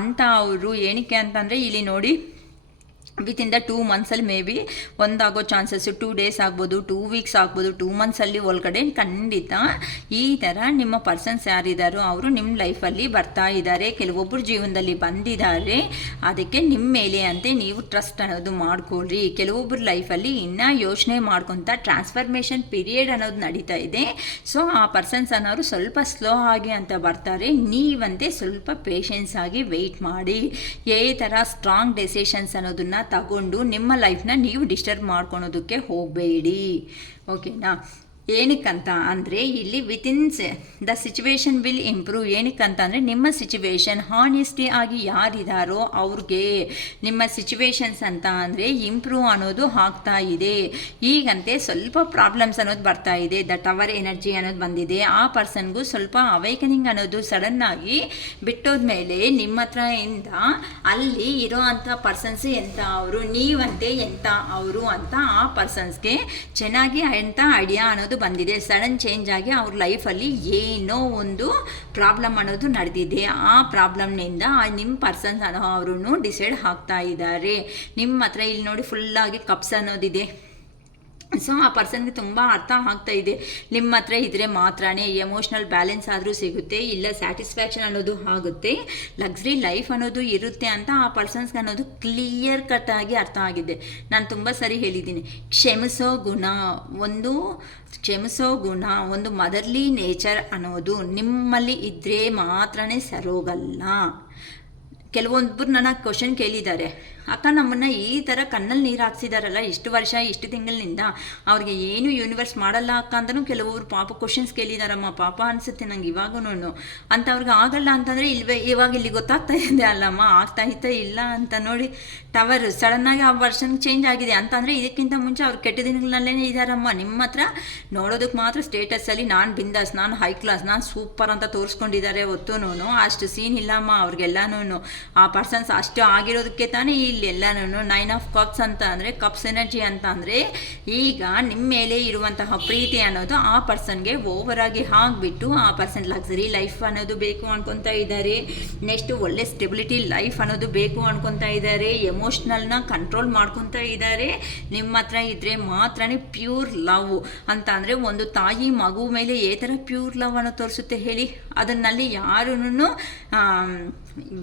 ಅಂತ ಅವರು ಏನಕ್ಕೆ ಅಂತಂದರೆ, ಇಲ್ಲಿ ನೋಡಿ ವಿತಿನ್ ದ 2 ಮಂತ್ಸಲ್ಲಿ ಮೇ ಬಿ ಒಂದಾಗೋ ಚಾನ್ಸಸ್ಸು 2 ಡೇಸ್ ಆಗ್ಬೋದು, 2 ವೀಕ್ಸ್ ಆಗ್ಬೋದು, 2 ಮಂತ್ಸಲ್ಲಿ ಒಳಗಡೆ ಖಂಡಿತ ಈ ಥರ ನಿಮ್ಮ ಪರ್ಸನ್ಸ್ ಯಾರಿದ್ದಾರೋ ಅವರು ನಿಮ್ಮ ಲೈಫಲ್ಲಿ ಬರ್ತಾ ಇದ್ದಾರೆ, ಕೆಲವೊಬ್ಬರು ಜೀವನದಲ್ಲಿ ಬಂದಿದ್ದಾರೆ. ಅದಕ್ಕೆ ನಿಮ್ಮ ಮೇಲೆ ಅಂತೆ ನೀವು ಟ್ರಸ್ಟ್ ಅನ್ನೋದು ಮಾಡ್ಕೊಳ್ರಿ. ಕೆಲವೊಬ್ಬರು ಲೈಫಲ್ಲಿ ಇನ್ನೂ ಯೋಚನೆ ಮಾಡ್ಕೊತ ಟ್ರಾನ್ಸ್ಫರ್ಮೇಷನ್ ಪೀರಿಯಡ್ ಅನ್ನೋದು ನಡೀತಾ ಇದೆ. ಸೊ ಆ ಪರ್ಸನ್ಸ್ ಅನ್ನೋರು ಸ್ವಲ್ಪ ಸ್ಲೋ ಆಗಿ ಅಂತ ಬರ್ತಾರೆ, ನೀವಂತೆ ಸ್ವಲ್ಪ ಪೇಷನ್ಸ್ ಆಗಿ ವೆಯ್ಟ್ ಮಾಡಿ. ಈ ಥರ ಸ್ಟ್ರಾಂಗ್ ಡೆಸಿಷನ್ಸ್ ಅನ್ನೋದನ್ನು ತಗೊಂಡು ನಿಮ್ಮ ಲೈಫ್ನ ನೀವು ಡಿಸ್ಟರ್ಬ್ ಮಾಡ್ಕೊಳೋದಕ್ಕೆ ಹೋಗಬೇಡಿ, ಓಕೆನಾ. ಏನಕ್ಕಂತ ಅಂದರೆ, ಇಲ್ಲಿ within the situation will improve. ಏನಕ್ಕಂತ ಅಂದರೆ, ನಿಮ್ಮ ಸಿಚುವೇಶನ್ ಹಾನೆಸ್ಟಿ ಆಗಿ ಯಾರಿದ್ದಾರೋ ಅವ್ರಿಗೆ ನಿಮ್ಮ ಸಿಚುವೇಶನ್ಸ್ ಅಂತ ಅಂದರೆ ಇಂಪ್ರೂವ್ ಅನ್ನೋದು ಆಗ್ತಾ ಇದೆ. ಈಗಂತೆ ಸ್ವಲ್ಪ ಪ್ರಾಬ್ಲಮ್ಸ್ ಅನ್ನೋದು ಬರ್ತಾ ಇದೆ, ದ ಟವರ್ ಎನರ್ಜಿ ಅನ್ನೋದು ಬಂದಿದೆ. ಆ ಪರ್ಸನ್ಗೂ ಸ್ವಲ್ಪ ಅವೇಕನಿಂಗ್ ಅನ್ನೋದು ಸಡನ್ನಾಗಿ ಬಿಟ್ಟೋದ್ಮೇಲೆ ನಿಮ್ಮ ಹತ್ರ ಇಂದ ಅಲ್ಲಿ ಇರೋ ಅಂಥ ಪರ್ಸನ್ಸ್ ಎಂಥ ಅವರು, ನೀವಂತೆ ಎಂಥ ಅವರು ಅಂತ ಆ ಪರ್ಸನ್ಸ್ಗೆ ಚೆನ್ನಾಗಿ ಎಂಥ ಐಡಿಯಾ ಅನ್ನೋದು ಬಂದಿದೆ. ಸಡನ್ ಚೇಂಜ್ ಆಗಿ ಅವ್ರ ಲೈಫಲ್ಲಿ ಏನೋ ಒಂದು ಪ್ರಾಬ್ಲಮ್ ಅನ್ನೋದು ನಡೆದಿದೆ. ಆ ಪ್ರಾಬ್ಲಮ್ನಿಂದ ನಿಮ್ಮ ಪರ್ಸನ್ಸ್ ಅನ್ನೋ ಅವರು ಡಿಸೈಡ್ ಆಗ್ತಾ ಇದ್ದಾರೆ. ನಿಮ್ಮ ಹತ್ರ ಇಲ್ಲಿ ನೋಡಿ ಫುಲ್ಲಾಗಿ ಕಪ್ಸ್ ಅನ್ನೋದಿದೆ. ಸೊ ಆ ಪರ್ಸನ್ಗೆ ತುಂಬ ಅರ್ಥ ಆಗ್ತಾ ಇದೆ, ನಿಮ್ಮ ಹತ್ರ ಇದ್ದರೆ ಮಾತ್ರನೇ ಎಮೋಷ್ನಲ್ ಬ್ಯಾಲೆನ್ಸ್ ಆದರೂ ಸಿಗುತ್ತೆ, ಇಲ್ಲ ಸ್ಯಾಟಿಸ್ಫ್ಯಾಕ್ಷನ್ ಅನ್ನೋದು ಆಗುತ್ತೆ, ಲಕ್ಸುರಿ ಲೈಫ್ ಅನ್ನೋದು ಇರುತ್ತೆ ಅಂತ ಆ ಪರ್ಸನ್ಸ್ಗೆ ಅನ್ನೋದು ಕ್ಲಿಯರ್ ಕಟ್ ಆಗಿ ಅರ್ಥ ಆಗಿದೆ. ನಾನು ತುಂಬ ಸರಿ ಹೇಳಿದ್ದೀನಿ, ಕ್ಷಮಿಸೋ ಗುಣ, ಒಂದು ಮದರ್ಲಿ ನೇಚರ್ ಅನ್ನೋದು ನಿಮ್ಮಲ್ಲಿ ಇದ್ದರೆ ಮಾತ್ರನೇ ಸರೋಗಲ್ಲ. ಕೆಲವೊಬ್ಬರು ನನ್ನ ಕ್ವಶನ್ ಕೇಳಿದ್ದಾರೆ, ಅಕ್ಕ ನಮ್ಮನ್ನು ಈ ಥರ ಕಣ್ಣಲ್ಲಿ ನೀರು ಹಾಕ್ಸಿದಾರಲ್ಲ ಇಷ್ಟು ವರ್ಷ ಇಷ್ಟು ತಿಂಗಳಿನಿಂದ, ಅವ್ರಿಗೆ ಏನು ಯೂನಿವರ್ಸ್ ಮಾಡಲ್ಲ ಅಕ್ಕ ಅಂತಲೂ ಕೆಲವೊಬ್ರು ಪಾಪ ಕ್ವಶನ್ಸ್ ಕೇಳಿದಾರಮ್ಮ. ಪಾಪ ಅನಿಸುತ್ತೆ ನಂಗೆ ಇವಾಗೂ ಅಂಥವ್ರಿಗೆ ಆಗಲ್ಲ ಅಂತಂದರೆ ಇವಾಗ ಇಲ್ಲಿ ಗೊತ್ತಾಗ್ತಾ ಇದೆ ಅಲ್ಲಮ್ಮ, ಆಗ್ತಾ ಇತ್ತ ಇಲ್ಲ ಅಂತ ನೋಡಿ. ಟವರ್ ಸಡನ್ನಾಗಿ ಆ ವರ್ಷನ್ ಚೇಂಜ್ ಆಗಿದೆ ಅಂತಂದರೆ ಇದಕ್ಕಿಂತ ಮುಂಚೆ ಅವ್ರು ಕೆಟ್ಟ ದಿನಗಳಲ್ಲೇ ಇದ್ದಾರಮ್ಮ. ನಿಮ್ಮ ಹತ್ರ ನೋಡೋದಕ್ಕೆ ಮಾತ್ರ ಸ್ಟೇಟಸಲ್ಲಿ ನಾನು ಬಿಂದಾಸ್, ನಾನು ಹೈ ಕ್ಲಾಸ್, ನಾನು ಸೂಪರ್ ಅಂತ ತೋರಿಸ್ಕೊಂಡಿದ್ದಾರೆ ಹೊತ್ತೂನು ಅಷ್ಟು ಸೀನ್ ಇಲ್ಲಮ್ಮ ಅವ್ರಿಗೆಲ್ಲನೂ. ಆ ಪರ್ಸನ್ಸ್ ಅಷ್ಟು ಆಗಿರೋದಕ್ಕೆ ತಾನೇ ಇಲ್ಲೆಲ್ಲನೂ 9 ಆಫ್ ಕಪ್ಸ್ ಅಂತ ಅಂದರೆ ಕಪ್ಸ್ ಎನರ್ಜಿ ಅಂತ ಅಂದರೆ, ಈಗ ನಿಮ್ಮ ಮೇಲೆ ಇರುವಂತಹ ಪ್ರೀತಿ ಅನ್ನೋದು ಆ ಪರ್ಸನ್ಗೆ ಓವರಾಗಿ ಆಗಿಬಿಟ್ಟು ಆ ಪರ್ಸನ್ ಲಕ್ಸುರಿ ಲೈಫ್ ಅನ್ನೋದು ಬೇಕು ಅನ್ಕೊತಾ ಇದ್ದಾರೆ. ನೆಕ್ಸ್ಟ್ ಒಳ್ಳೆ ಸ್ಟೆಬಿಲಿಟಿ ಲೈಫ್ ಅನ್ನೋದು ಬೇಕು ಅನ್ಕೊತಾ ಇದ್ದಾರೆ. ಎಮೋಷ್ನಲ್ನ ಕಂಟ್ರೋಲ್ ಮಾಡ್ಕೊತಾ ಇದ್ದಾರೆ. ನಿಮ್ಮ ಹತ್ರ ಇದ್ದರೆ ಮಾತ್ರನೇ ಪ್ಯೂರ್ ಲವ್ ಅಂತ ಅಂದರೆ, ಒಂದು ತಾಯಿ ಮಗು ಮೇಲೆ ಏ ಥರ ಪ್ಯೂರ್ ಲವ್ ಅನ್ನೋ ತೋರಿಸುತ್ತೆ ಹೇಳಿ. ಅದನ್ನಲ್ಲಿ ಯಾರೂ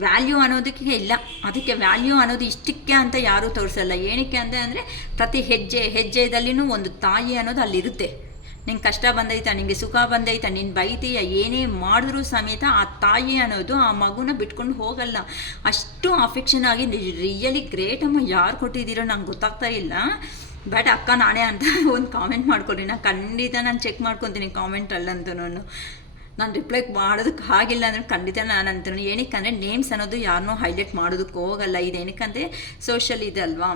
ವ್ಯಾಲ್ಯೂ ಅನ್ನೋದಕ್ಕೆ ಇಲ್ಲ. ಅದಕ್ಕೆ ವ್ಯಾಲ್ಯೂ ಅನ್ನೋದು ಇಷ್ಟ ಇಷ್ಟಕ್ಕೆ ಅಂತ ಯಾರೂ ತೋರಿಸಲ್ಲ. ಏನಕ್ಕೆ ಅಂದರೆ ಪ್ರತಿ ಹೆಜ್ಜೆದಲ್ಲಿನೂ ಒಂದು ತಾಯಿ ಅನ್ನೋದು ಅಲ್ಲಿರುತ್ತೆ. ನಿಂಗೆ ಕಷ್ಟ ಬಂದೈತಾ, ನಿನಗೆ ಸುಖ ಬಂದೈತಾ, ನೀನು ಬೈತೀಯ, ಏನೇ ಮಾಡಿದ್ರೂ ಸಮೇತ ಆ ತಾಯಿ ಅನ್ನೋದು ಆ ಮಗುನ ಬಿಟ್ಕೊಂಡು ಹೋಗಲ್ಲ. ಅಷ್ಟು ಅಫೆಕ್ಷನ್ ಆಗಿ ರಿಯಲಿ ಗ್ರೇಟ್ ಅಮ್ಮ. ಯಾರು ಕೊಟ್ಟಿದ್ದೀರೋ ನಂಗೆ ಗೊತ್ತಾಗ್ತಾ ಇಲ್ಲ. ಬಟ್ ಅಕ್ಕ ನಾನೇ ಅಂತ ಒಂದು ಕಾಮೆಂಟ್ ಮಾಡ್ಕೊಡಿ. ಖಂಡಿತ ನಾನು ಚೆಕ್ ಮಾಡ್ಕೊತೀನಿ ಕಾಮೆಂಟಲ್ಲಂತೂ. ನಾನು ರಿಪ್ಲೈ ಮಾಡೋದಕ್ಕೆ ಆಗಿಲ್ಲ ಅಂದರೆ ಖಂಡಿತ ನಾನು ಅಂತೀನಿ. ಏನಕ್ಕೆ ಅಂದರೆ ನೇಮ್ಸ್ ಅನ್ನೋದು ಯಾರನ್ನೂ ಹೈಲೈಟ್ ಮಾಡೋದಕ್ಕೆ ಹೋಗಲ್ಲ. ಇದು ಏನಕ್ಕಂದರೆ ಸೋಷಲ್ ಇದೆ ಅಲ್ವಾ,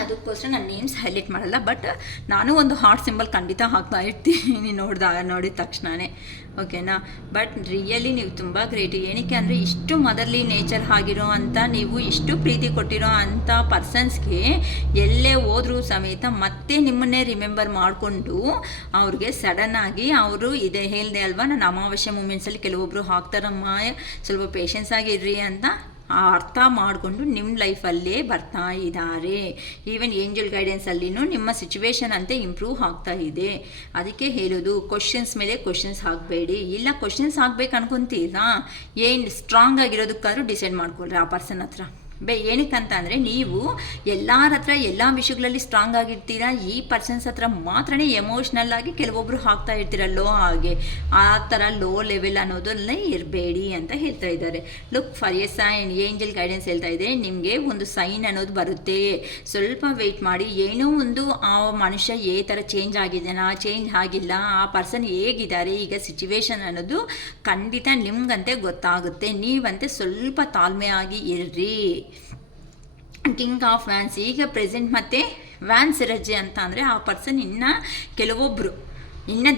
ಅದಕ್ಕೋಸ್ಕರ ನಾನು ನೇಮ್ಸ್ ಹೈಲೈಟ್ ಮಾಡಲ್ಲ. ಬಟ್ ನಾನು ಒಂದು ಹಾರ್ಟ್ ಸಿಂಬಲ್ ಖಂಡಿತ ಹಾಕ್ತಾ ಇರ್ತೀನಿ ನೋಡಿದ ತಕ್ಷಣವೇ, ಓಕೆನಾ. ಬಟ್ ರಿಯಲಿ ನೀವು ತುಂಬ ಗ್ರೇಟ್. ಏನಕ್ಕೆ ಅಂದರೆ ಇಷ್ಟು ಮದರ್ಲಿ ನೇಚರ್ ಆಗಿರೋ ಅಂಥ, ನೀವು ಇಷ್ಟು ಪ್ರೀತಿ ಕೊಟ್ಟಿರೋ ಅಂಥ ಪರ್ಸನ್ಸ್ಗೆ ಎಲ್ಲೇ ಹೋದ್ರೂ ಸಮೇತ ಮತ್ತೆ ನಿಮ್ಮನ್ನೇ ರಿಮೆಂಬರ್ ಮಾಡಿಕೊಂಡು ಅವ್ರಿಗೆ ಸಡನ್ನಾಗಿ ಅವರು ಇದೆ ಹೇಳಿದೆ ಅಲ್ವಾ, ನಾನು ಅಮಾವಾಸ್ಯೆ ಮೂಮೆಂಟ್ಸಲ್ಲಿ ಕೆಲವೊಬ್ಬರು ಹಾಕ್ತಾರಮ್ಮ, ಸ್ವಲ್ಪ ಪೇಷನ್ಸ್ ಆಗಿರ್ರಿ ಅಂತ ಅರ್ಥ ಮಾಡಿಕೊಂಡು ನಿಮ್ಮ ಲೈಫಲ್ಲೇ ಬರ್ತಾ ಇದ್ದಾರೆ. ಈವನ್ ಏಂಜಲ್ ಗೈಡೆನ್ಸಲ್ಲಿನೂ ನಿಮ್ಮ ಸಿಚುವೇಶನ್ ಅಂತೆ ಇಂಪ್ರೂವ್ ಆಗ್ತಾ ಇದೆ. ಅದಕ್ಕೆ ಹೇಳೋದು, ಕ್ವಶನ್ಸ್ ಮೇಲೆ ಕ್ವಶನ್ಸ್ ಹಾಕಬೇಡಿ. ಇಲ್ಲ ಕ್ವಶನ್ಸ್ ಹಾಕ್ಬೇಕು ಅನ್ಕೊತೀರಾ, ಏನು ಸ್ಟ್ರಾಂಗ್ ಆಗಿರೋದಕ್ಕಾದ್ರೂ ಡಿಸೈಡ್ ಮಾಡ್ಕೊಳ್ರಿ ಆ ಪರ್ಸನ್ ಹತ್ರ. ಏನಕ್ಕಂತ ಅಂದರೆ ನೀವು ಎಲ್ಲರ ಹತ್ರ ಎಲ್ಲ ವಿಷಯಗಳಲ್ಲಿ ಸ್ಟ್ರಾಂಗ್ ಆಗಿರ್ತೀರ, ಈ ಪರ್ಸನ್ಸ್ ಹತ್ರ ಮಾತ್ರ ಎಮೋಷ್ನಲ್ ಆಗಿ ಕೆಲವೊಬ್ಬರು ಹಾಕ್ತಾ ಇರ್ತೀರ ಲೋ ಆಗಿ. ಆ ಥರ ಲೋ ಲೆವೆಲ್ ಅನ್ನೋದಲ್ಲೇ ಇರಬೇಡಿ ಅಂತ ಹೇಳ್ತಾ ಇದ್ದಾರೆ. Look for a sign. Angel guidance ಹೇಳ್ತಾ ಇದೆ, ನಿಮಗೆ ಒಂದು ಸೈನ್ ಅನ್ನೋದು ಬರುತ್ತೆ, ಸ್ವಲ್ಪ ವೆಯ್ಟ್ ಮಾಡಿ. ಏನೋ ಒಂದು ಆ ಮನುಷ್ಯ ಥರ ಚೇಂಜ್ ಆಗಿದ್ದಾನಾ, ಚೇಂಜ್ ಆಗಿಲ್ಲ, ಆ ಪರ್ಸನ್ ಹೇಗಿದ್ದಾರೆ ಈಗ ಸಿಚುವೇಶನ್ ಅನ್ನೋದು ಖಂಡಿತ ನಿಮ್ಗಂತೆ ಗೊತ್ತಾಗುತ್ತೆ. ನೀವಂತೆ ಸ್ವಲ್ಪ ತಾಳ್ಮೆಯಾಗಿ ಇರ್ರಿ. ಕಿಂಗ್ ಆಫ್ ವ್ಯಾನ್ಸ್ ಈಗ ಪ್ರೆಸೆಂಟ್ ಮತ್ತು ವ್ಯಾನ್ಸ್ ರಜೆ ಅಂತ ಅಂದರೆ ಆ ಪರ್ಸನ್ ಕೆಲವೊಬ್ಬರು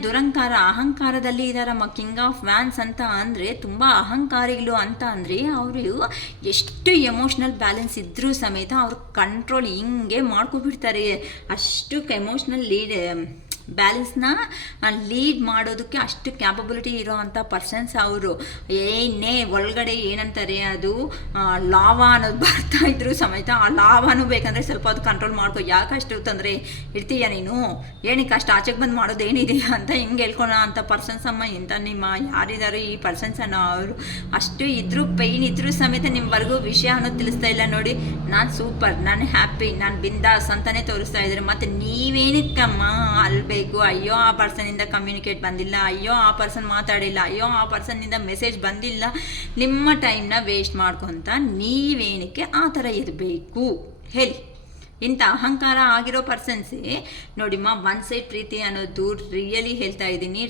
ದುರಂಕಾರ ಅಹಂಕಾರದಲ್ಲಿ ಇದ್ದಾರಮ್ಮ. ಕಿಂಗ್ ಆಫ್ ವ್ಯಾನ್ಸ್ ಅಂತ ಅಂದರೆ ತುಂಬ ಅಹಂಕಾರಿಗಳು ಅಂತ ಅಂದರೆ ಅವರು ಎಷ್ಟು ಎಮೋಷ್ನಲ್ ಬ್ಯಾಲೆನ್ಸ್ ಇದ್ದರೂ ಸಮೇತ ಅವ್ರ ಕಂಟ್ರೋಲ್ ಹಿಂಗೆ ಮಾಡ್ಕೊಬಿಡ್ತಾರೆ. ಅಷ್ಟು ಎಮೋಷ್ನಲ್ ಬ್ಯಾಲೆನ್ಸ್ನ ಲೀಡ್ ಮಾಡೋದಕ್ಕೆ ಅಷ್ಟು ಕ್ಯಾಪಬಿಲಿಟಿ ಇರೋ ಅಂಥ ಪರ್ಸನ್ಸ್ ಅವರು. ಒಳಗಡೆ ಏನಂತಾರೆ ಅದು ಲಾವಾ ಅನ್ನೋದು ಬರ್ತಾ ಇದ್ರು ಸಮೇತ ಆ ಲಾವಾನು ಬೇಕಂದರೆ ಸ್ವಲ್ಪ ಅದು ಕಂಟ್ರೋಲ್ ಮಾಡ್ಕೊ. ಯಾಕಷ್ಟು ತೊಂದರೆ ಇರ್ತೀಯ ನೀನು, ಏನಕ್ಕೆ ಅಷ್ಟು ಆಚೆಗೆ ಬಂದು ಮಾಡೋದು ಏನಿದೆಯಾ ಅಂತ ಹಿಂಗೆ ಹೇಳ್ಕೊಳ ಅಂಥ ಪರ್ಸನ್ಸ್ ಅಮ್ಮ. ಇಂಥ ನಿಮ್ಮ ಯಾರಿದ್ದಾರೆ ಈ ಪರ್ಸನ್ಸ್ ಅನ್ನೋ ಅವರು ಅಷ್ಟು ಇದ್ರೂ ಪೈನ್ ಇದ್ರೂ ಸಮೇತ ನಿಮ್ಮವರೆಗೂ ವಿಷಯ ಅನ್ನೋದು ತಿಳಿಸ್ತಾ ಇಲ್ಲ. ನೋಡಿ, ನಾನು ಸೂಪರ್, ನಾನು ಹ್ಯಾಪಿ, ನಾನು ಬಿಂದಾಸ್ ಅಂತಲೇ ತೋರಿಸ್ತಾ ಇದ್ದಾರೆ. ಮತ್ತು ನೀವೇನಕ್ಕಮ್ಮ ಅಲ್ಬೇಕು, ಅಯ್ಯೋ ಆ ಪರ್ಸನಿಂದ ಕಮ್ಯುನಿಕೇಟ್ ಬಂದಿಲ್ಲ, ಅಯ್ಯೋ ಆ ಪರ್ಸನ್ ಮಾತಾಡಿಲ್ಲ, ಅಯ್ಯೋ ಆ ಪರ್ಸನ್ನಿಂದ ಮೆಸೇಜ್ ಬಂದಿಲ್ಲ, ನಿಮ್ಮ ಟೈಮ್ನ ವೇಸ್ಟ್ ಮಾಡ್ಕೊತ ನೀವೇನಕ್ಕೆ ಆ ಥರ ಇರಬೇಕು ಹೇಳಿ. ಇಂಥ ಅಹಂಕಾರ ಆಗಿರೋ ಪರ್ಸನ್ಸೇ ನೋಡಿಮ್ಮ, ಒನ್ ಸೈಡ್ ಪ್ರೀತಿ ಅನ್ನೋದು ರಿಯಲಿ ಹೇಳ್ತಾ ಇದ್ದೀನಿ,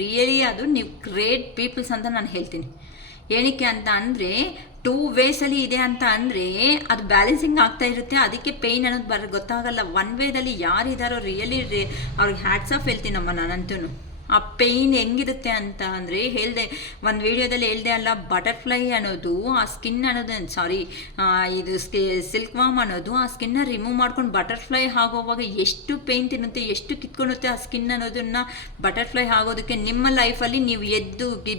ರಿಯಲಿ ಅದು ನೀವು ಗ್ರೇಟ್ ಪೀಪಲ್ಸ್ ಅಂತ ನಾನು ಹೇಳ್ತೀನಿ. ಏನಕ್ಕೆ ಅಂತ ಅಂದರೆ 2 ವೇಸಲ್ಲಿ ಇದೆ ಅಂತ ಅಂದರೆ ಅದು ಬ್ಯಾಲೆನ್ಸಿಂಗ್ ಆಗ್ತಾ ಇರುತ್ತೆ. ಅದಕ್ಕೆ ಪೇಯ್ನ್ ಅನ್ನೋದು ಗೊತ್ತಾಗಲ್ಲ. 1 ವೇದಲ್ಲಿ ಯಾರಿದ್ದಾರೋ ರಿಯಲಿ ಅವ್ರಿಗೆ ಹ್ಯಾಟ್ಸ್ ಆಫ್ ಹೇಳ್ತೀನಮ್ಮ ನಾನಂತೂ. ಆ ಪೇಯ್ನ್ ಹೆಂಗಿರುತ್ತೆ ಅಂತ ಅಂದರೆ ಹೇಳಿದೆ ಒಂದು ವಿಡಿಯೋದಲ್ಲಿ ಹೇಳಿದೆ ಅಲ್ಲ, ಬಟರ್ಫ್ಲೈ ಅನ್ನೋದು ಆ ಸ್ಕಿನ್ ಅನ್ನೋದು ಇದು ಸಿಲ್ಕ್ ವಾಮ್ ಅನ್ನೋದು ಆ ಸ್ಕಿನ್ನ ರಿಮೂವ್ ಮಾಡ್ಕೊಂಡು ಬಟರ್ಫ್ಲೈ ಆಗೋವಾಗ ಎಷ್ಟು ಪೇಯ್ನ್ ತಿನ್ನುತ್ತೆ, ಎಷ್ಟು ಕಿತ್ಕೊಳ್ಳುತ್ತೆ ಆ ಸ್ಕಿನ್ ಅನ್ನೋದನ್ನು ಬಟರ್ಫ್ಲೈ ಆಗೋದಕ್ಕೆ. ನಿಮ್ಮ ಲೈಫಲ್ಲಿ ನೀವು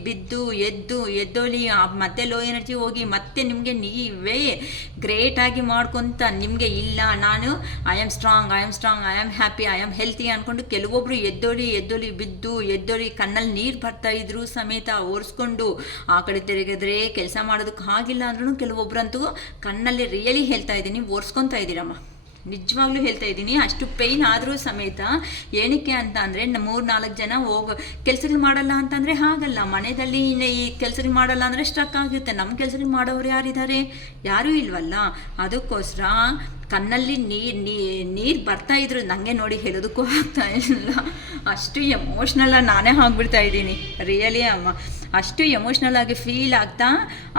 ಬಿದ್ದು ಎದ್ದೋಲಿ ಮತ್ತೆ ಲೋ ಎನರ್ಜಿ ಹೋಗಿ ಮತ್ತೆ ನಿಮಗೆ ನೀವೇ ಗ್ರೇಟಾಗಿ ಮಾಡ್ಕೊತ ನಿಮಗೆ ಇಲ್ಲ ನಾನು I am strong, I am happy, I am healthy ಅಂದ್ಕೊಂಡು ಕೆಲವೊಬ್ಬರು ಎದ್ದೋಲಿ ಬಿದ್ದು ಎದ್ದೋಳಿ ಕಣ್ಣಲ್ಲಿ ನೀರು ಬರ್ತಾ ಇದ್ರು ಸಮೇತ ಒರೆಸ್ಕೊಂಡು ಆ ಕಡೆ ತಿರುಗಿದ್ರೆ ಕೆಲಸ ಮಾಡೋದಕ್ಕೆ ಆಗಿಲ್ಲ ಅಂದ್ರೂ ಕೆಲವೊಬ್ರಂತೂ ಕಣ್ಣಲ್ಲಿ ರಿಯಲಿ ಹೇಳ್ತಾ ಇದ್ದೀನಿ ಒರೆಸ್ಕೊತಾ ಇದ್ದೀರಮ್ಮ. ನಿಜವಾಗ್ಲೂ ಹೇಳ್ತಾ ಇದ್ದೀನಿ. ಅಷ್ಟು ಪೇಯ್ನ್ ಆದರೂ ಸಮೇತ ಏನಕ್ಕೆ ಅಂತ ಅಂದರೆ 3-4 ಜನ ಕೆಲಸಗಳು ಮಾಡಲ್ಲ ಅಂತಂದರೆ ಹಾಗಲ್ಲ. ಮನೆಯಲ್ಲಿ ಈ ಕೆಲಸಗಳು ಮಾಡಲ್ಲ ಅಂದರೆ ಸ್ಟ್ರಕ್ ಆಗುತ್ತೆ. ನಮ್ಮ ಕೆಲಸಗಳು ಮಾಡೋರು ಯಾರಿದ್ದಾರೆ? ಯಾರೂ ಇಲ್ವಲ್ಲ. ಅದಕ್ಕೋಸ್ಕರ ಕಣ್ಣಲ್ಲಿ ನೀರು ಬರ್ತಾ ಇದ್ರು ನನಗೆ ನೋಡಿ ಹೇಳೋದಕ್ಕೂ ಆಗ್ತಾ ಇಲ್ಲ. ಅಷ್ಟು ಎಮೋಷ್ನಲ್ ನಾನೇ ಆಗಿಬಿಡ್ತಾ ಇದ್ದೀನಿ ರಿಯಲಿ ಅಮ್ಮ. ಅಷ್ಟು ಎಮೋಷ್ನಲ್ ಆಗಿ ಫೀಲ್ ಆಗ್ತಾ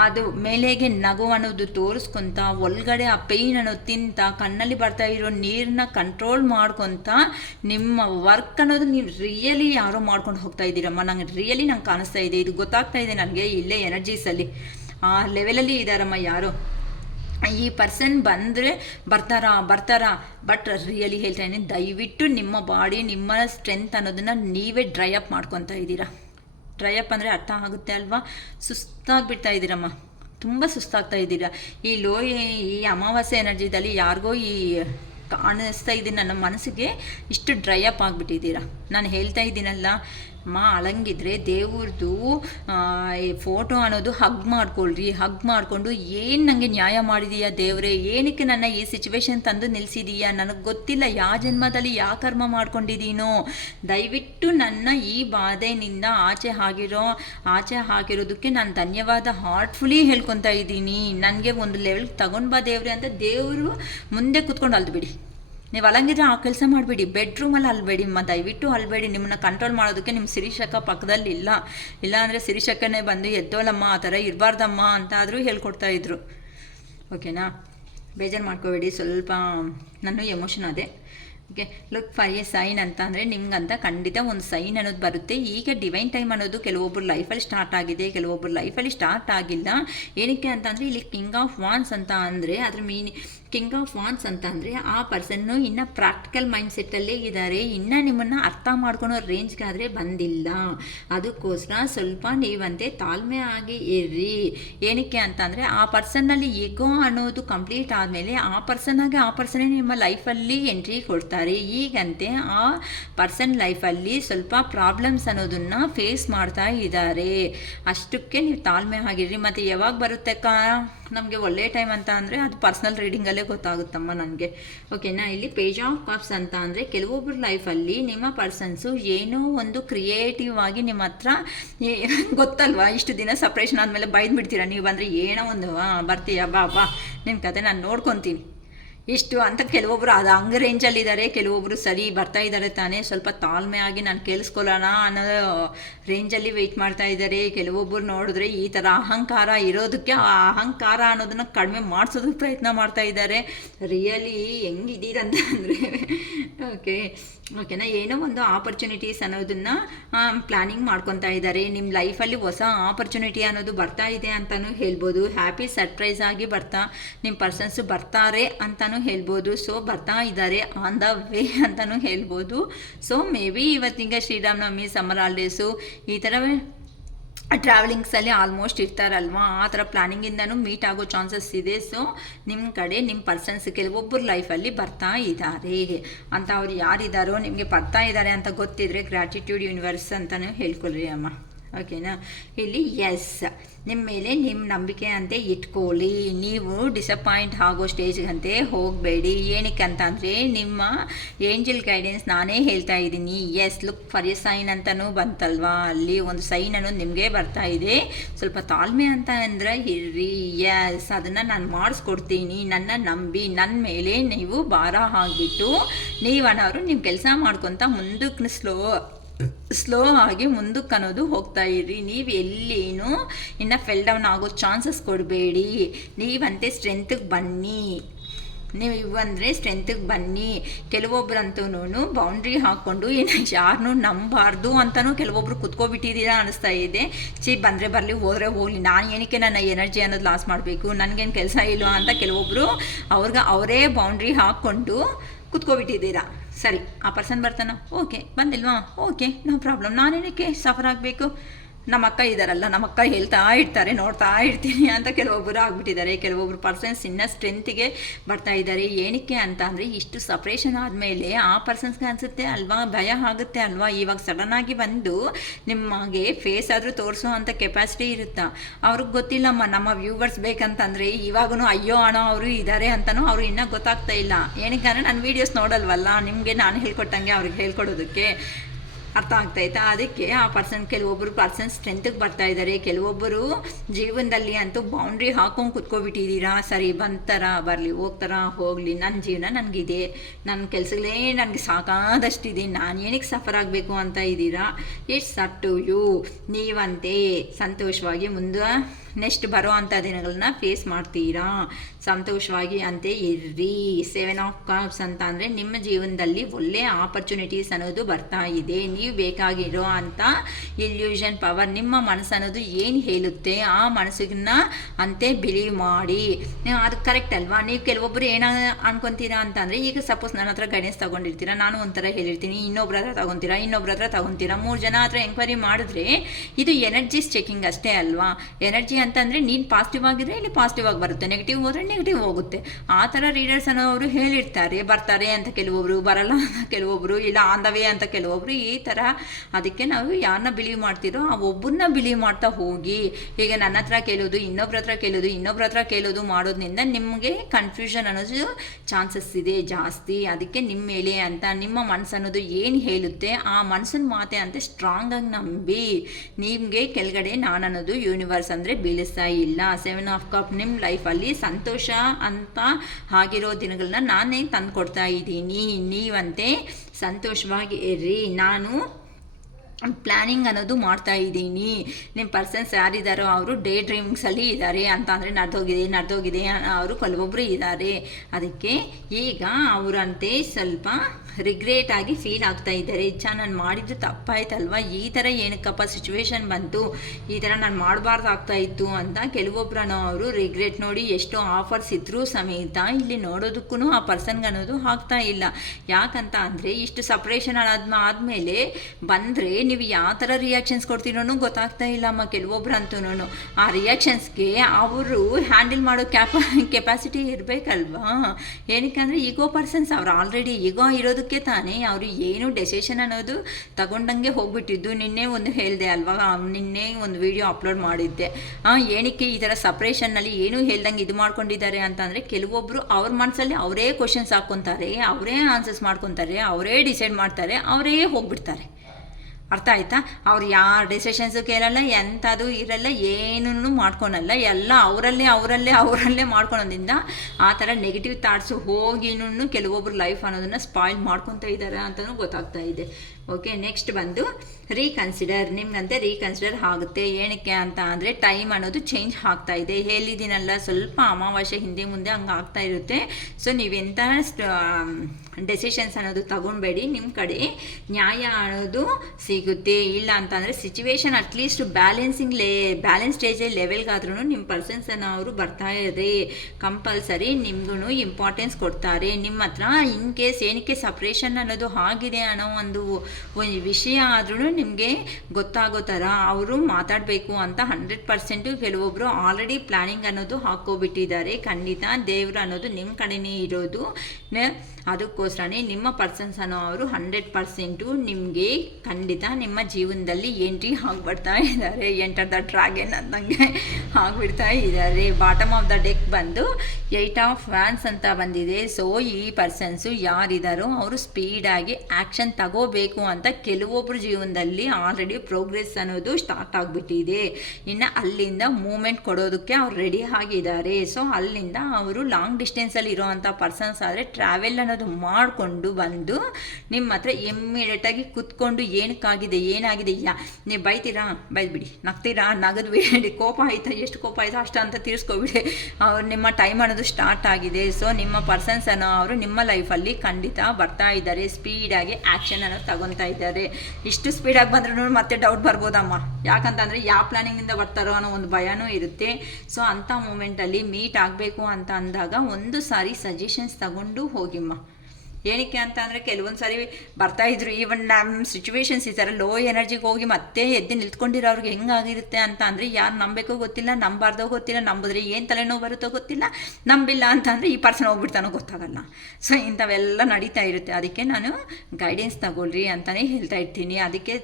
ಅದು ಮೇಲೆಗೆ ನಗು ಅನ್ನೋದು ತೋರಿಸ್ಕೊತ ಒಳಗಡೆ ಆ ಪೇಯ್ನ್ ಅನ್ನೋದು ತಿಂತ ಕಣ್ಣಲ್ಲಿ ಬರ್ತಾ ಇರೋ ನೀರನ್ನ ಕಂಟ್ರೋಲ್ ಮಾಡ್ಕೊತ ನಿಮ್ಮ ವರ್ಕ್ ಅನ್ನೋದು ನೀವು ರಿಯಲಿ ಯಾರೋ ಮಾಡ್ಕೊಂಡು ಹೋಗ್ತಾ ಇದ್ದೀರಮ್ಮ. ನಂಗೆ ಕಾಣಿಸ್ತಾ ಇದೆ, ಇದು ಗೊತ್ತಾಗ್ತಾ ಇದೆ ನನಗೆ. ಇಲ್ಲೇ ಎನರ್ಜೀಸಲ್ಲಿ ಆ ಲೆವೆಲಲ್ಲಿ ಇದ್ದಾರಮ್ಮ ಯಾರೋ. ಈ ಪರ್ಸನ್ ಬಂದರೆ ಬರ್ತಾರಾ ಬಟ್ ರಿಯಲಿ ಹೇಳ್ತಾ ಇದ್ದೀನಿ, ದಯವಿಟ್ಟು ನಿಮ್ಮ ಬಾಡಿ ನಿಮ್ಮ ಸ್ಟ್ರೆಂತ್ ಅನ್ನೋದನ್ನು ನೀವೇ ಡ್ರೈ ಅಪ್ ಮಾಡ್ಕೊತಾ ಇದ್ದೀರಾ. ಡ್ರೈ ಅಪ್ ಅಂದರೆ ಅರ್ಥ ಆಗುತ್ತೆ ಅಲ್ವಾ? ಸುಸ್ತಾಗಿಬಿಡ್ತಾ ಇದ್ದೀರಮ್ಮ, ತುಂಬ ಸುಸ್ತಾಗ್ತಾ ಇದ್ದೀರಾ. ಈ ಅಮಾವಾಸ್ಯೆ ಎನರ್ಜಿದಲ್ಲಿ ಯಾರಿಗೋ ಕಾಣಿಸ್ತಾ ಇದ್ದೀನಿ ನನ್ನ ಮನಸ್ಸಿಗೆ, ಇಷ್ಟು ಡ್ರೈ ಅಪ್ ಆಗಿಬಿಟ್ಟಿದ್ದೀರಾ. ನಾನು ಹೇಳ್ತಾ ಇದ್ದೀನಲ್ಲ, ಅಮ್ಮ ಅಳಂಗಿದ್ರೆ ದೇವ್ರದ್ದು ಫೋಟೋ ಅನ್ನೋದು ಹಗ್ ಮಾಡ್ಕೊಳ್ರಿ. ಹಗ್ ಮಾಡಿಕೊಂಡು ಏನು ನನಗೆ ನ್ಯಾಯ ಮಾಡಿದೀಯಾ ದೇವರೇ, ಏನಕ್ಕೆ ನನ್ನ ಈ ಸಿಚುವೇಶನ್ ತಂದು ನಿಲ್ಲಿಸಿದೀಯಾ, ನನಗೆ ಗೊತ್ತಿಲ್ಲ ಯಾವ ಜನ್ಮದಲ್ಲಿ ಯಾವ ಕರ್ಮ ಮಾಡ್ಕೊಂಡಿದ್ದೀನೋ, ದಯವಿಟ್ಟು ನನ್ನ ಈ ಬಾಧೆನಿಂದ ಆಚೆ ಆಗಿರೋದಕ್ಕೆ ನಾನು ಧನ್ಯವಾದ ಹಾರ್ಟ್ಫುಲಿ ಹೇಳ್ಕೊತಾ ಇದ್ದೀನಿ. ನನಗೆ ಒಂದು ಲೆವೆಲ್ಗೆ ತಗೊಂಡು ಬಾ ದೇವ್ರೆ ಅಂತ ದೇವರು ಮುಂದೆ ಕೂತ್ಕೊಂಡು ಅಲ್ದ್ಬಿಡಿ. ನೀವು ಅಲ್ಲಂಗಿದ್ರೆ ಆ ಕೆಲಸ ಮಾಡಿಬಿಡಿ, ಬೆಡ್ರೂಮಲ್ಲಿ ಅಲ್ಬೇಡಿ ದಯವಿಟ್ಟು ಅಲ್ಬೇಡಿ. ನಿಮ್ಮನ್ನ ಕಂಟ್ರೋಲ್ ಮಾಡೋದಕ್ಕೆ ನಿಮ್ಮ ಸಿರಿಶಕ್ಕ ಪಕ್ಕದಲ್ಲಿ ಇಲ್ಲ ಅಂದರೆ ಸಿರಿಶಕ್ಕನೇ ಬಂದು ಎದ್ದೋಲಮ್ಮ ಆ ಥರ ಇರಬಾರ್ದಮ್ಮ ಅಂತ ಆದರೂ ಹೇಳ್ಕೊಡ್ತಾ ಇದ್ರು. ಓಕೆನಾ, ಬೇಜಾರು ಮಾಡ್ಕೋಬೇಡಿ, ಸ್ವಲ್ಪ ನಾನು ಎಮೋಷನ್ ಅದೇ. Okay, look for a sign ಅಂತ ಅಂದರೆ ನಿಮ್ಗಂತ ಖಂಡಿತ ಒಂದು ಸೈನ್ ಅನ್ನೋದು ಬರುತ್ತೆ. ಈಗ ಡಿವೈನ್ ಟೈಮ್ ಅನ್ನೋದು ಕೆಲವೊಬ್ಬರು ಲೈಫಲ್ಲಿ ಸ್ಟಾರ್ಟ್ ಆಗಿದೆ, ಕೆಲವೊಬ್ಬರು ಲೈಫಲ್ಲಿ ಸ್ಟಾರ್ಟ್ ಆಗಿಲ್ಲ. ಏನಕ್ಕೆ ಅಂತ ಅಂದರೆ ಇಲ್ಲಿ ಕಿಂಗ್ ಆಫ್ ವಾನ್ಸ್ ಅಂತ ಅಂದರೆ ಅದ್ರ ಕಿಂಗ್ ಆಫ್ ವಾನ್ಸ್ ಅಂತ ಅಂದರೆ ಆ ಪರ್ಸನ್ನು ಇನ್ನು ಪ್ರಾಕ್ಟಿಕಲ್ ಮೈಂಡ್ಸೆಟ್ಟಲ್ಲೇ ಇದ್ದಾರೆ, ಇನ್ನು ನಿಮ್ಮನ್ನು ಅರ್ಥ ಮಾಡ್ಕೊಳೋ ರೇಂಜ್ಗಾದರೆ ಬಂದಿಲ್ಲ. ಅದಕ್ಕೋಸ್ಕರ ಸ್ವಲ್ಪ ನೀವಂತೆ ತಾಳ್ಮೆ ಆಗಿ ಇರ್ರಿ. ಏನಕ್ಕೆ ಅಂತ ಅಂದರೆ ಆ ಪರ್ಸನ್ನಲ್ಲಿ ಈಗೋ ಅನ್ನೋದು ಕಂಪ್ಲೀಟ್ ಆದಮೇಲೆ ಆ ಪರ್ಸನ್ನೇ ನಿಮ್ಮ ಲೈಫಲ್ಲಿ ಎಂಟ್ರಿ ಕೊಡ್ತಾರೆ. ಈಗಂತೆ ಆ ಪರ್ಸನ್ ಲೈಫಲ್ಲಿ ಸ್ವಲ್ಪ ಪ್ರಾಬ್ಲಮ್ಸ್ ಅನ್ನೋದನ್ನು ಫೇಸ್ ಮಾಡ್ತಾ ಇದ್ದಾರೆ. ಅಷ್ಟಕ್ಕೆ ನೀವು ತಾಳ್ಮೆ ಆಗಿರ್ರಿ. ಮತ್ತು ಯಾವಾಗ ಬರುತ್ತೆ ನಮಗೆ ಒಳ್ಳೆ ಟೈಮ್ ಅಂತ ಅಂದರೆ ಅದು ಪರ್ಸ್ನಲ್ ರೀಡಿಂಗಲ್ಲೇ ಗೊತ್ತಾಗುತ್ತಮ್ಮ ನನಗೆ. ಓಕೆನಾ, ಇಲ್ಲಿ ಪೇಜ್ ಆಫ್ ಕಪ್ಸ್ ಅಂತ ಅಂದರೆ ಕೆಲವೊಬ್ಬರ ಲೈಫಲ್ಲಿ ನಿಮ್ಮ ಪರ್ಸನ್ಸು ಏನೋ ಒಂದು ಕ್ರಿಯೇಟಿವ್ ಆಗಿ ನಿಮ್ಮ ಹತ್ರ ಗೊತ್ತಲ್ವಾ, ಇಷ್ಟು ದಿನ ಸಪ್ರೇಷನ್ ಆದಮೇಲೆ ಬೈದು ಬಿಡ್ತೀರಾ ನೀವು. ಬಂದರೆ ಏನೋ ಒಂದು ಬರ್ತೀಯಾ ಬಾ ನಿಮ್ಮ ಕತೆ ನಾನು ನೋಡ್ಕೊತೀನಿ ಇಷ್ಟು ಅಂತ. ಕೆಲವೊಬ್ಬರು ಅದು ಹಂಗೆ ರೇಂಜಲ್ಲಿದ್ದಾರೆ, ಕೆಲವೊಬ್ಬರು ಸರಿ ಬರ್ತಾ ಇದ್ದಾರೆ ತಾನೇ, ಸ್ವಲ್ಪ ತಾಳ್ಮೆ ಆಗಿ ನಾನು ಕೇಳಿಸ್ಕೊಳ್ಳೋಣ ಅನ್ನೋ ರೇಂಜಲ್ಲಿ ವೆಯ್ಟ್ ಮಾಡ್ತಾ ಇದ್ದಾರೆ. ಕೆಲವೊಬ್ಬರು ನೋಡಿದ್ರೆ ಈ ಥರ ಅಹಂಕಾರ ಇರೋದಕ್ಕೆ ಆ ಅಹಂಕಾರ ಅನ್ನೋದನ್ನು ಕಡಿಮೆ ಮಾಡಿಸೋದಕ್ಕೆ ಪ್ರಯತ್ನ ಮಾಡ್ತಾ ಇದ್ದಾರೆ. ರಿಯಲಿ ಹೆಂಗಿದ್ದೀರಂತ ಅಂದರೆ ಓಕೆನಾ, ಏನೋ ಒಂದು ಆಪರ್ಚುನಿಟೀಸ್ ಅನ್ನೋದನ್ನು ಪ್ಲ್ಯಾನಿಂಗ್ ಮಾಡ್ಕೊತಾ ಇದ್ದಾರೆ. ನಿಮ್ಮ ಲೈಫಲ್ಲಿ ಹೊಸ ಆಪರ್ಚುನಿಟಿ ಅನ್ನೋದು ಬರ್ತಾ ಇದೆ ಅಂತಲೂ ಹೇಳ್ಬೋದು. ಹ್ಯಾಪಿ ಸರ್ಪ್ರೈಸ್ ಆಗಿ ನಿಮ್ಮ ಪರ್ಸನ್ಸು ಬರ್ತಾರೆ ಅಂತಲೂ ಹೇಳ್ಬೋದು. ಸೊ ಬರ್ತಾ ಇದ್ದಾರೆ, ಆನ್ ದ ವೇ ಅಂತಲೂ ಹೇಳ್ಬೋದು. ಸೊ ಮೇ ಬಿ ಇವತ್ತಿಗೆ ಶ್ರೀರಾಮನವಮಿ, ಸಮ್ಮರ್ ಹಾಲಿಡೇಸು ಈ ಥರವೇ ಟ್ರಾವೆಲಿಂಗ್ಸಲ್ಲಿ ಆಲ್ಮೋಸ್ಟ್ ಇರ್ತಾರಲ್ವ, ಆ ಥರ ಪ್ಲ್ಯಾನಿಂಗಿಂದನೂ ಮೀಟ್ ಆಗೋ ಚಾನ್ಸಸ್ ಇದೆ. ಸೊ ನಿಮ್ಮ ಕಡೆ ನಿಮ್ಮ ಪರ್ಸನ್ಸ್ ಕೆಲವೊಬ್ಬರು ಲೈಫಲ್ಲಿ ಬರ್ತಾ ಇದ್ದಾರೆ ಅಂತ. ಅವ್ರು ಯಾರಿದ್ದಾರೋ ನಿಮಗೆ ಬರ್ತಾ ಇದ್ದಾರೆ ಅಂತ ಗೊತ್ತಿದ್ರೆ ಗ್ರ್ಯಾಟಿಟ್ಯೂಡ್ ಯೂನಿವರ್ಸ್ ಅಂತಲೂ ಹೇಳ್ಕೊಳ್ರಿ ಅಮ್ಮ. ಓಕೆನಾ, ಇಲ್ಲಿ ಎಸ್ ನಿಮ್ಮ ಮೇಲೆ ನಿಮ್ಮ ನಂಬಿಕೆ ಅಂತೆ ಇಟ್ಕೊಳ್ಳಿ. ನೀವು ಡಿಸಪಾಯಿಂಟ್ ಆಗೋ ಸ್ಟೇಜ್ಗಂತೆ ಹೋಗಬೇಡಿ. ಏನಕ್ಕೆ ಅಂತಂದರೆ ನಿಮ್ಮ ಏಂಜಲ್ ಗೈಡೆನ್ಸ್ ನಾನೇ ಹೇಳ್ತಾ ಇದ್ದೀನಿ. Yes, look for a sign ಅಂತಲೂ ಬಂತಲ್ವಾ, ಅಲ್ಲಿ ಒಂದು ಸೈನ್ ಅನ್ನೋದು ನಿಮಗೆ ಬರ್ತಾ ಇದೆ. ಸ್ವಲ್ಪ ತಾಳ್ಮೆ ಅಂತ ಅಂದರೆ ಇರ್ರಿ. ಎಸ್, ಅದನ್ನು ನಾನು ಮಾಡಿಸ್ಕೊಡ್ತೀನಿ. ನನ್ನ ನಂಬಿ ನನ್ನ ಮೇಲೆ ನೀವು ಭಾರ ಆಗಿಬಿಟ್ಟು ನೀವನ್ನೋರು ನಿಮ್ಮ ಕೆಲಸ ಮಾಡ್ಕೊತ ಮುಂದಕ್ಕೆ ಸ್ಲೋ ಆಗಿ ಮುಂದಕ್ಕೆ ಅನ್ನೋದು ಹೋಗ್ತಾ ಇರ್ರಿ. ನೀವು ಎಲ್ಲಿನೂ ಇನ್ನು ಫೆಲ್ ಡೌನ್ ಆಗೋ ಚಾನ್ಸಸ್ ಕೊಡಬೇಡಿ. ನೀವಂತೆ ಸ್ಟ್ರೆಂತಿಗೆ ಬನ್ನಿ. ನೀವು ಇವಂದರೆ ಸ್ಟ್ರೆಂತಿಗೆ ಬನ್ನಿ. ಕೆಲವೊಬ್ರಂತೂ ಬೌಂಡ್ರಿ ಹಾಕ್ಕೊಂಡು ಯಾರನ್ನೂ ನಂಬಾರ್ದು ಅಂತಲೂ ಕೆಲವೊಬ್ರು ಕುತ್ಕೊಬಿಟ್ಟಿದ್ದೀರಾ ಅನಿಸ್ತಾ ಇದೆ. ಬಂದರೆ ಬರಲಿ, ಹೋದರೆ ಹೋಗಲಿ, ನಾನು ಏನಕ್ಕೆ ನನ್ನ ಎನರ್ಜಿ ಅನ್ನೋದು ಲಾಸ್ ಮಾಡಬೇಕು, ನನಗೇನು ಕೆಲಸ ಇಲ್ವಾ ಅಂತ ಕೆಲವೊಬ್ಬರು ಅವರೇ ಬೌಂಡ್ರಿ ಹಾಕ್ಕೊಂಡು ಕುತ್ಕೊಬಿಟ್ಟಿದ್ದೀರಾ. ಸರಿ, ಆ ಪರ್ಸನ್ ಬರ್ತಾನೋ, ಓಕೆ, ಬಂದಿಲ್ವಾ, ಓಕೆ, ನೋ ಪ್ರಾಬ್ಲಮ್, ನಾನೇನಕ್ಕೆ ಸಫರ್ ಆಗಬೇಕು, ನಮ್ಮ ಅಕ್ಕ ಇದ್ದಾರಲ್ಲ, ನಮ್ಮ ಅಕ್ಕ ಹೇಳ್ತಾ ಇರ್ತಾರೆ, ನೋಡ್ತಾ ಇರ್ತೀನಿ ಅಂತ ಕೆಲವೊಬ್ಬರು ಆಗಿಬಿಟ್ಟಿದ್ದಾರೆ. ಕೆಲವೊಬ್ಬರು ಪರ್ಸನ್ಸ್ ಇನ್ನೂ ಸ್ಟ್ರೆಂತಿಗೆ ಬರ್ತಾ ಇದ್ದಾರೆ. ಏನಕ್ಕೆ ಅಂತ ಅಂದರೆ ಇಷ್ಟು ಸಪ್ರೇಷನ್ ಆದಮೇಲೆ ಆ ಪರ್ಸನ್ಸ್ಗೆ ಅನಿಸುತ್ತೆ ಅಲ್ವಾ, ಭಯ ಆಗುತ್ತೆ ಅಲ್ವಾ, ಇವಾಗ ಸಡನ್ನಾಗಿ ಬಂದು ನಿಮಗೆ ಫೇಸ್ ಆದರೂ ತೋರಿಸೋ ಅಂಥ ಕೆಪಾಸಿಟಿ ಇರುತ್ತಾ. ಅವ್ರಿಗೆ ಗೊತ್ತಿಲ್ಲಮ್ಮ, ನಮ್ಮ ವ್ಯೂವರ್ಸ್ ಬೇಕಂತಂದರೆ ಇವಾಗೂ ಅಯ್ಯೋ ಅಣ್ಣೋ ಅವರು ಇದ್ದಾರೆ ಅಂತಲೂ ಅವರು ಇನ್ನೂ ಗೊತ್ತಾಗ್ತಾ ಇಲ್ಲ. ಏನಕ್ಕೆ ಅಂದರೆ ನನ್ನ ವೀಡಿಯೋಸ್ ನೋಡಲ್ವಲ್ಲ, ನಿಮಗೆ ನಾನು ಹೇಳ್ಕೊಟ್ಟಂಗೆ ಅವ್ರಿಗೆ ಹೇಳ್ಕೊಡೋದಕ್ಕೆ ಅರ್ಥ ಆಗ್ತಾಯಿತಾ. ಅದಕ್ಕೆ ಆ ಕೆಲವೊಬ್ಬರು ಪರ್ಸನ್ ಸ್ಟ್ರೆಂತಿಗೆ ಬರ್ತಾ ಇದ್ದಾರೆ. ಕೆಲವೊಬ್ಬರು ಜೀವನದಲ್ಲಿ ಅಂತೂ ಬೌಂಡ್ರಿ ಹಾಕೊಂಡು ಕುತ್ಕೊಬಿಟ್ಟಿದ್ದೀರಾ. ಸರಿ, ಬಂತಾರ ಬರಲಿ, ಹೋಗ್ತಾರ ಹೋಗಲಿ, ನನ್ನ ಜೀವನ ನನಗಿದೆ, ನನ್ನ ಕೆಲಸಗಳೇ ನನಗೆ ಸಾಕಾದಷ್ಟಿದೆ, ನಾನು ಏನಕ್ಕೆ ಸಫರ್ ಆಗಬೇಕು ಅಂತ ಇದ್ದೀರಾ. It's up to you. ನೀವಂತೆ ಸಂತೋಷವಾಗಿ ನೆಕ್ಸ್ಟ್ ಬರೋ ಅಂಥ ದಿನಗಳನ್ನ ಫೇಸ್ ಮಾಡ್ತೀರಾ. ಸಂತೋಷವಾಗಿ ಅಂತೆ ಇರ್ರಿ. 7 ಆಫ್ ಕಪ್ಸ್ ಅಂತ ಅಂದರೆ ನಿಮ್ಮ ಜೀವನದಲ್ಲಿ ಒಳ್ಳೆಯ ಆಪರ್ಚುನಿಟೀಸ್ ಅನ್ನೋದು ಬರ್ತಾ ಇದೆ. ನೀವು ಬೇಕಾಗಿರೋ ಅಂಥ ಇಲ್ಯೂಷನ್ ಪವರ್, ನಿಮ್ಮ ಮನಸ್ಸು ಅನ್ನೋದು ಏನು ಹೇಳುತ್ತೆ ಆ ಮನಸ್ಸಿನ ಅಂತೆ ಬಿಲೀವ್ ಮಾಡಿ. ಅದು ಕರೆಕ್ಟ್ ಅಲ್ವಾ. ನೀವು ಕೆಲವೊಬ್ಬರು ಏನೋ ಅನ್ಕೊತೀರಾ ಅಂತಂದರೆ, ಈಗ ಸಪೋಸ್ ನನ್ನ ಹತ್ರ ಗೈಡೆನ್ಸ್ ತೊಗೊಂಡಿರ್ತೀರಾ, ನಾನು ಒಂಥರ ಹೇಳಿರ್ತೀನಿ, ಇನ್ನೊಬ್ರ ಹತ್ರ ತೊಗೊತೀರಾ, 3 ಜನ ಹತ್ರ ಎಂಕ್ವೈರಿ ಮಾಡಿದ್ರೆ ಇದು ಎನರ್ಜೀಸ್ ಚೆಕಿಂಗ್ ಅಷ್ಟೇ ಅಲ್ವಾ. ಎನರ್ಜಿ ಅಂತಂದರೆ ನೀನು ಪಾಸಿಟಿವ್ ಆಗಿದ್ರೆ ಇಲ್ಲಿ ಪಾಸಿಟಿವ್ ಆಗಿ ಬರುತ್ತೆ, ನೆಗೆಟಿವ್ ಹೋದರೆ ನೆಗೆಟಿವ್ ಹೋಗುತ್ತೆ. ಆ ಥರ ರೀಡರ್ಸ್ ಅನ್ನೋರು ಹೇಳಿರ್ತಾರೆ, ಬರ್ತಾರೆ ಅಂತ ಕೆಲವೊಬ್ರು, ಬರಲ್ಲ ಅಂತ ಕೆಲವೊಬ್ರು, ಇಲ್ಲ ಆನ್ ದ ವೇ ಅಂತ ಕೆಲವೊಬ್ರು, ಈ ಥರ. ಅದಕ್ಕೆ ನಾವು ಯಾರನ್ನ ಬಿಲೀವ್ ಮಾಡ್ತಿರೋ ಆ ಒಬ್ಬರನ್ನ ಬಿಲೀವ್ ಮಾಡ್ತಾ ಹೋಗಿ. ಈಗ ನನ್ನ ಹತ್ರ ಕೇಳೋದು, ಇನ್ನೊಬ್ರ ಹತ್ರ ಕೇಳೋದು ಮಾಡೋದ್ರಿಂದ ನಿಮಗೆ ಕನ್ಫ್ಯೂಷನ್ ಅನ್ನೋದು ಚಾನ್ಸಸ್ ಇದೆ ಜಾಸ್ತಿ. ಅದಕ್ಕೆ ನಿಮ್ಮ ಮೇಲೆ ಅಂತ ನಿಮ್ಮ ಮನಸ್ಸು ಅನ್ನೋದು ಏನು ಹೇಳುತ್ತೆ ಆ ಮನಸ್ಸಿನ ಮಾತೆ ಅಂತ ಸ್ಟ್ರಾಂಗಾಗಿ ನಂಬಿ. ನಿಮಗೆ ಕೆಳಗಡೆ ನಾನು ಅನ್ನೋದು ಯೂನಿವರ್ಸ್ ಅಂದರೆ ಬೀಳಿಸ್ತಾ ಇಲ್ಲ. 7 ಆಫ್ ಕಪ್ ನಿಮ್ಮ ಲೈಫಲ್ಲಿ ಸಂತೋಷ ಅಂತ ಆಗಿರೋ ದಿನಗಳನ್ನ ನಾನೇ ತಂದು ಕೊಡ್ತಾ ಇದ್ದೀನಿ. ನೀವಂತೆ ಸಂತೋಷವಾಗಿ ಇರ್ರಿ. ನಾನು ಪ್ಲ್ಯಾನಿಂಗ್ ಅನ್ನೋದು ಮಾಡ್ತಾ ಇದ್ದೀನಿ. ನಿಮ್ಮ ಪರ್ಸನ್ಸ್ ಯಾರಿದ್ದಾರೋ ಅವರು ಡೇ ಡ್ರೀಮ್ಸಲ್ಲಿ ಇದ್ದಾರೆ ಅಂತ ಅಂದರೆ ನಡೆದೋಗಿದೆ ಅವರು ಕೆಲವೊಬ್ಬರು ಇದ್ದಾರೆ. ಅದಕ್ಕೆ ಈಗ ಅವರಂತೆ ಸ್ವಲ್ಪ ರಿಗ್ರೇಟ್ ಆಗಿ ಫೀಲ್ ಆಗ್ತಾ ಇದ್ದಾರೆ. ನಾನು ಮಾಡಿದ್ದು ತಪ್ಪಾಯ್ತಲ್ವ, ಈ ಥರ ಏನಕ್ಕಪ್ಪ ಸಿಚುವೇಶನ್ ಬಂತು, ಈ ಥರ ನಾನು ಮಾಡಬಾರ್ದು ಆಗ್ತಾ ಇತ್ತು ಅಂತ ಕೆಲವೊಬ್ಬರನ್ನು ಅವರು ರಿಗ್ರೆಟ್. ನೋಡಿ, ಎಷ್ಟು ಆಫರ್ಸ್ ಇದ್ರೂ ಸಮೇತ ಇಲ್ಲಿ ನೋಡೋದಕ್ಕೂ ಆ ಪರ್ಸನ್ಗೆ ಅನ್ನೋದು ಆಗ್ತಾ ಇಲ್ಲ. ಯಾಕಂತ ಅಂದರೆ ಇಷ್ಟು ಸಪ್ರೇಷನ್ ಆದಮೇಲೆ ಬಂದರೆ ನೀವು ಯಾವ ಥರ ರಿಯಾಕ್ಷನ್ಸ್ ಕೊಡ್ತೀನೋ ಗೊತ್ತಾಗ್ತಾ ಇಲ್ಲಮ್ಮ ಕೆಲವೊಬ್ರಂತೂ. ಆ ರಿಯಾಕ್ಷನ್ಸ್ಗೆ ಅವರು ಹ್ಯಾಂಡಲ್ ಮಾಡೋ ಕೆಪಾಸಿಟಿ ಇರಬೇಕಲ್ವಾ. ಏನಕ್ಕೆ ಈಗೋ ಪರ್ಸನ್ಸ್ ಅವ್ರು ಆಲ್ರೆಡಿ ಈಗೋ ಇರೋದಕ್ಕೆ ತಾನೇ ಅವರು ಏನು ಡೆಸಿಷನ್ ಅನ್ನೋದು ತಗೊಂಡಂಗೆ ಹೋಗ್ಬಿಟ್ಟಿದ್ದು. ನಿನ್ನೆ ಒಂದು ಹೇಳಿದೆ ಅಲ್ವಾ, ನಿನ್ನೆ ಒಂದು ವಿಡಿಯೋ ಅಪ್ಲೋಡ್ ಮಾಡಿದ್ದೆ. ಏನಕ್ಕೆ ಈ ಥರ ಸಪ್ರೇಷನ್ನಲ್ಲಿ ಏನೂ ಹೇಳ್ದಂಗೆ ಇದು ಮಾಡ್ಕೊಂಡಿದ್ದಾರೆ ಅಂತಂದರೆ ಕೆಲವೊಬ್ಬರು ಅವ್ರ ಮನಸ್ಸಲ್ಲಿ ಅವರೇ ಕ್ವಶನ್ಸ್ ಹಾಕ್ಕೊತಾರೆ, ಅವರೇ ಆನ್ಸರ್ಸ್ ಮಾಡ್ಕೊತಾರೆ, ಅವರೇ ಡಿಸೈಡ್ ಮಾಡ್ತಾರೆ, ಅವರೇ ಹೋಗ್ಬಿಡ್ತಾರೆ. ಅರ್ಥ ಆಯ್ತಾ? ಅವ್ರು ಯಾರ ಡಿಸಿಷನ್ಸು ಕೇಳಲ್ಲ, ಎಂಥದ್ದು ಇರಲ್ಲ, ಏನೂ ಮಾಡ್ಕೊಳಲ್ಲ, ಎಲ್ಲ ಅವರಲ್ಲೇ ಮಾಡ್ಕೊಳೋದ್ರಿಂದ ಆ ಥರ ನೆಗೆಟಿವ್ ಥಾಟ್ಸು ಹೋಗಿನೂ ಕೆಲವೊಬ್ರು ಲೈಫ್ ಅನ್ನೋದನ್ನು ಸ್ಪಾಯ್ಲ್ ಮಾಡ್ಕೊತಾ ಇದ್ದಾರೆ ಅಂತಲೂ ಗೊತ್ತಾಗ್ತಾ ಇದೆ. ಓಕೆ, ನೆಕ್ಸ್ಟ್ ಬಂದು ರೀಕನ್ಸಿಡರ್. ನಿಮ್ಗಂತೆ ರೀಕನ್ಸಿಡರ್ ಆಗುತ್ತೆ. ಏನಕ್ಕೆ ಅಂತ ಅಂದರೆ ಟೈಮ್ ಅನ್ನೋದು ಚೇಂಜ್ ಆಗ್ತಾ ಇದೆ. ಹೇಳಿದ್ದೀನಲ್ಲ, ಸ್ವಲ್ಪ ಅಮಾವಾಸ್ಯೆ ಹಿಂದೆ ಮುಂದೆ ಹಂಗೆ ಆಗ್ತಾ ಇರುತ್ತೆ. ಸೊ ನೀವೆಂಥ ಡೆಸಿಷನ್ಸ್ ಅನ್ನೋದು ತಗೊಳ್ಬೇಡಿ. ನಿಮ್ಮ ಕಡೆ ನ್ಯಾಯ ಅನ್ನೋದು ಸಿಗುತ್ತೆ. ಇಲ್ಲ ಅಂತಂದರೆ ಸಿಚುವೇಶನ್ ಅಟ್ಲೀಸ್ಟ್ ಬ್ಯಾಲೆನ್ಸ್ ಸ್ಟೇಜಲ್ಲಿ ಲೆವೆಲ್ಗಾದ್ರೂ ನಿಮ್ಮ ಪರ್ಸನ್ಸನ್ನು ಅವರು ಬರ್ತಾ ಇದೆ. ಕಂಪಲ್ಸರಿ ನಿಮ್ಗೂ ಇಂಪಾರ್ಟೆನ್ಸ್ ಕೊಡ್ತಾರೆ. ನಿಮ್ಮ ಹತ್ರ ಇನ್ ಕೇಸ್ ಏನಕ್ಕೆ ಸಪ್ರೇಷನ್ ಅನ್ನೋದು ಆಗಿದೆ ಅನ್ನೋ ಒಂದು ವಿಷಯ ಆದ್ರೂ ನಿಮಗೆ ಗೊತ್ತಾಗೋ ಥರ ಅವರು ಮಾತಾಡಬೇಕು ಅಂತ 100% ಕೆಲವೊಬ್ಬರು ಆಲ್ರೆಡಿ ಪ್ಲ್ಯಾನಿಂಗ್ ಅನ್ನೋದು ಹಾಕ್ಕೊಬಿಟ್ಟಿದ್ದಾರೆ. ಖಂಡಿತ ದೇವರು ಅನ್ನೋದು ನಿಮ್ಮ ಕಡೆನೇ ಇರೋದು. ಅದಕ್ಕೋಸ್ಕರನೇ ನಿಮ್ಮ ಪರ್ಸನ್ಸ್ ಅನ್ನೋ ಅವರು 100% ನಿಮಗೆ ಖಂಡಿತ ನಿಮ್ಮ ಜೀವನದಲ್ಲಿ ಎಂಟ್ರಿ ಆಗಿಬಿಡ್ತಾ ಇದ್ದಾರೆ. ಎಂಟರ್ ದ ಡ್ರ್ಯಾಗನ್ ಅಂದಂಗೆ ಆಗಿಬಿಡ್ತಾ ಇದ್ದಾರೆ. ಬಾಟಮ್ ಆಫ್ ದ ಡೆಕ್ ಬಂದು 8 ಆಫ್ ವ್ಯಾನ್ಸ್ ಅಂತ ಬಂದಿದೆ. ಸೊ ಈ ಪರ್ಸನ್ಸು ಯಾರಿದ್ದಾರೋ ಅವರು ಸ್ಪೀಡಾಗಿ ಆ್ಯಕ್ಷನ್ ತಗೋಬೇಕು ಅಂತ ಕೆಲವೊಬ್ಬರು ಜೀವನದಲ್ಲಿ ಆಲ್ರೆಡಿ ಪ್ರೋಗ್ರೆಸ್ ಅನ್ನೋದು ಸ್ಟಾರ್ಟ್ ಆಗಿಬಿಟ್ಟಿದೆ. ಇನ್ನು ಅಲ್ಲಿಂದ ಮೂಮೆಂಟ್ ಕೊಡೋದಕ್ಕೆ ಅವ್ರು ರೆಡಿ ಆಗಿದ್ದಾರೆ. ಸೊ ಅಲ್ಲಿಂದ ಅವರು ಲಾಂಗ್ ಡಿಸ್ಟೆನ್ಸಲ್ಲಿ ಇರೋವಂಥ ಪರ್ಸನ್ಸ್ ಆದರೆ ಟ್ರಾವೆಲ್ ಅನ್ನೋದು ಮಾಡಿಕೊಂಡು ಬಂದು ನಿಮ್ಮ ಹತ್ರ ಇಮ್ಮಿಡಿಯೇಟಾಗಿ ಕುತ್ಕೊಂಡು ಏನಾಗಿದೆ ನೀವು ಬೈತೀರಾ ಬೈದ್ಬಿಡಿ, ನಗ್ತೀರಾ ನಗದ್ಬಿಡಿ, ಕೋಪ ಆಯ್ತಾ ಎಷ್ಟು ಕೋಪ ಆಯ್ತಾ ಅಷ್ಟು ಅಂತ ತೀರಿಸ್ಕೊಬಿಡಿ. ಅವ್ರು ನಿಮ್ಮ ಟೈಮ್ ಅನ್ನೋದು ಸ್ಟಾರ್ಟ್ ಆಗಿದೆ. ಸೊ ನಿಮ್ಮ ಪರ್ಸನ್ಸ್ ಅನ್ನೋ ಅವರು ನಿಮ್ಮ ಲೈಫಲ್ಲಿ ಖಂಡಿತ ಬರ್ತಾ ಇದ್ದಾರೆ. ಸ್ಪೀಡಾಗಿ ಆ್ಯಕ್ಷನ್ ಅನ್ನೋದು ತಗೊತಾ ಇದ್ದಾರೆ. ಇಷ್ಟು ಸ್ಪೀಡಾಗಿ ಬಂದ್ರೂ ಮತ್ತೆ ಡೌಟ್ ಬರ್ಬೋದಮ್ಮ. ಯಾಕಂತಂದರೆ ಯಾವ ಪ್ಲಾನಿಂಗಿಂದ ಬರ್ತಾರೋ ಅನ್ನೋ ಒಂದು ಭಯನೂ ಇರುತ್ತೆ. ಸೊ ಅಂಥ ಮೂಮೆಂಟಲ್ಲಿ ಮೀಟ್ ಆಗಬೇಕು ಅಂತ ಅಂದಾಗ ಒಂದು ಸಾರಿ ಸಜೆಷನ್ಸ್ ತಗೊಂಡು ಹೋಗಿಮ್ಮ. ಏನಕ್ಕೆ ಅಂತ ಅಂದರೆ ಕೆಲವೊಂದು ಸಾರಿ ಬರ್ತಾಯಿದ್ರು. ಈವನ್ ನಮ್ಮ ಸಿಚುವೇಶನ್ಸ್ ಈ ಥರ ಲೋ ಎನರ್ಜಿಗೆ ಹೋಗಿ ಮತ್ತೆ ಎದ್ದು ನಿಂತ್ಕೊಂಡಿರೋರಿಗೆ ಹೆಂಗಾಗಿರುತ್ತೆ ಅಂತ ಅಂದರೆ ಯಾರು ನಂಬೇಕೋ ಗೊತ್ತಿಲ್ಲ, ನಂಬಾರ್ದೋ ಗೊತ್ತಿಲ್ಲ, ನಂಬಿದ್ರೆ ಏನು ತಲೆನೋವು ಬರುತ್ತೋ ಗೊತ್ತಿಲ್ಲ, ನಂಬಿಲ್ಲ ಅಂತ ಅಂದರೆ ಈ ಪರ್ಸನ್ ಹೋಗ್ಬಿಡ್ತಾನೋ ಗೊತ್ತಾಗಲ್ಲ. ಸೊ ಇಂಥವೆಲ್ಲ ನಡೀತಾ ಇರುತ್ತೆ. ಅದಕ್ಕೆ ನಾನು ಗೈಡೆನ್ಸ್ ತಗೊಳ್ರಿ ಅಂತಲೇ ಹೇಳ್ತಾ ಇರ್ತೀನಿ. ಅದಕ್ಕೆ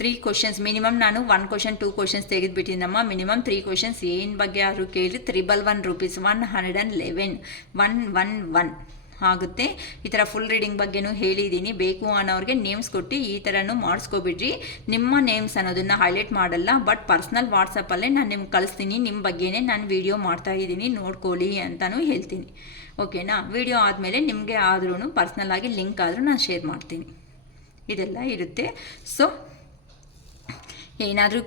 ತ್ರೀ ಕ್ವಶನ್ಸ್ ಮಿನಿಮಮ್ ನಾನು 1 ಕ್ವಶನ್ 2 ಕ್ವಶನ್ಸ್ ತೆಗೆದುಬಿಟ್ಟಿನಮ್ಮ. ಮಿನಿಮಮ್ 3 ಕ್ವಶನ್ಸ್ ಏನು ಬಗ್ಗೆ ಯಾರು ಕೇಳಿ 111 ರೂಪೀಸ್ 111 ಆಗುತ್ತೆ. ಈ ಥರ ಫುಲ್ ರೀಡಿಂಗ್ ಬಗ್ಗೆನೂ ಹೇಳಿದ್ದೀನಿ. ಬೇಕು ಅನ್ನೋರಿಗೆ ನೇಮ್ಸ್ ಕೊಟ್ಟು ಈ ಥರನೂ ಮಾಡಿಸ್ಕೊಬಿಡ್ರಿ. ನಿಮ್ಮ ನೇಮ್ಸ್ ಅನ್ನೋದನ್ನು ಹೈಲೈಟ್ ಮಾಡಲ್ಲ, ಬಟ್ ಪರ್ಸ್ನಲ್ ವಾಟ್ಸಪ್ಪಲ್ಲೇ ನಾನು ನಿಮ್ಗೆ ಕಳಿಸ್ತೀನಿ. ನಿಮ್ಮ ಬಗ್ಗೆನೇ ನಾನು ವಿಡಿಯೋ ಮಾಡ್ತಾಯಿದ್ದೀನಿ, ನೋಡ್ಕೊಳ್ಳಿ ಅಂತಲೂ ಹೇಳ್ತೀನಿ. ಓಕೆನಾ? ವಿಡಿಯೋ ಆದಮೇಲೆ ನಿಮಗೆ ಆದ್ರೂ ಪರ್ಸ್ನಲ್ಲಾಗಿ ಲಿಂಕ್ ಆದರೂ ನಾನು ಶೇರ್ ಮಾಡ್ತೀನಿ. ಇದೆಲ್ಲ ಇರುತ್ತೆ. ಸೊ ಏನಾದರೂ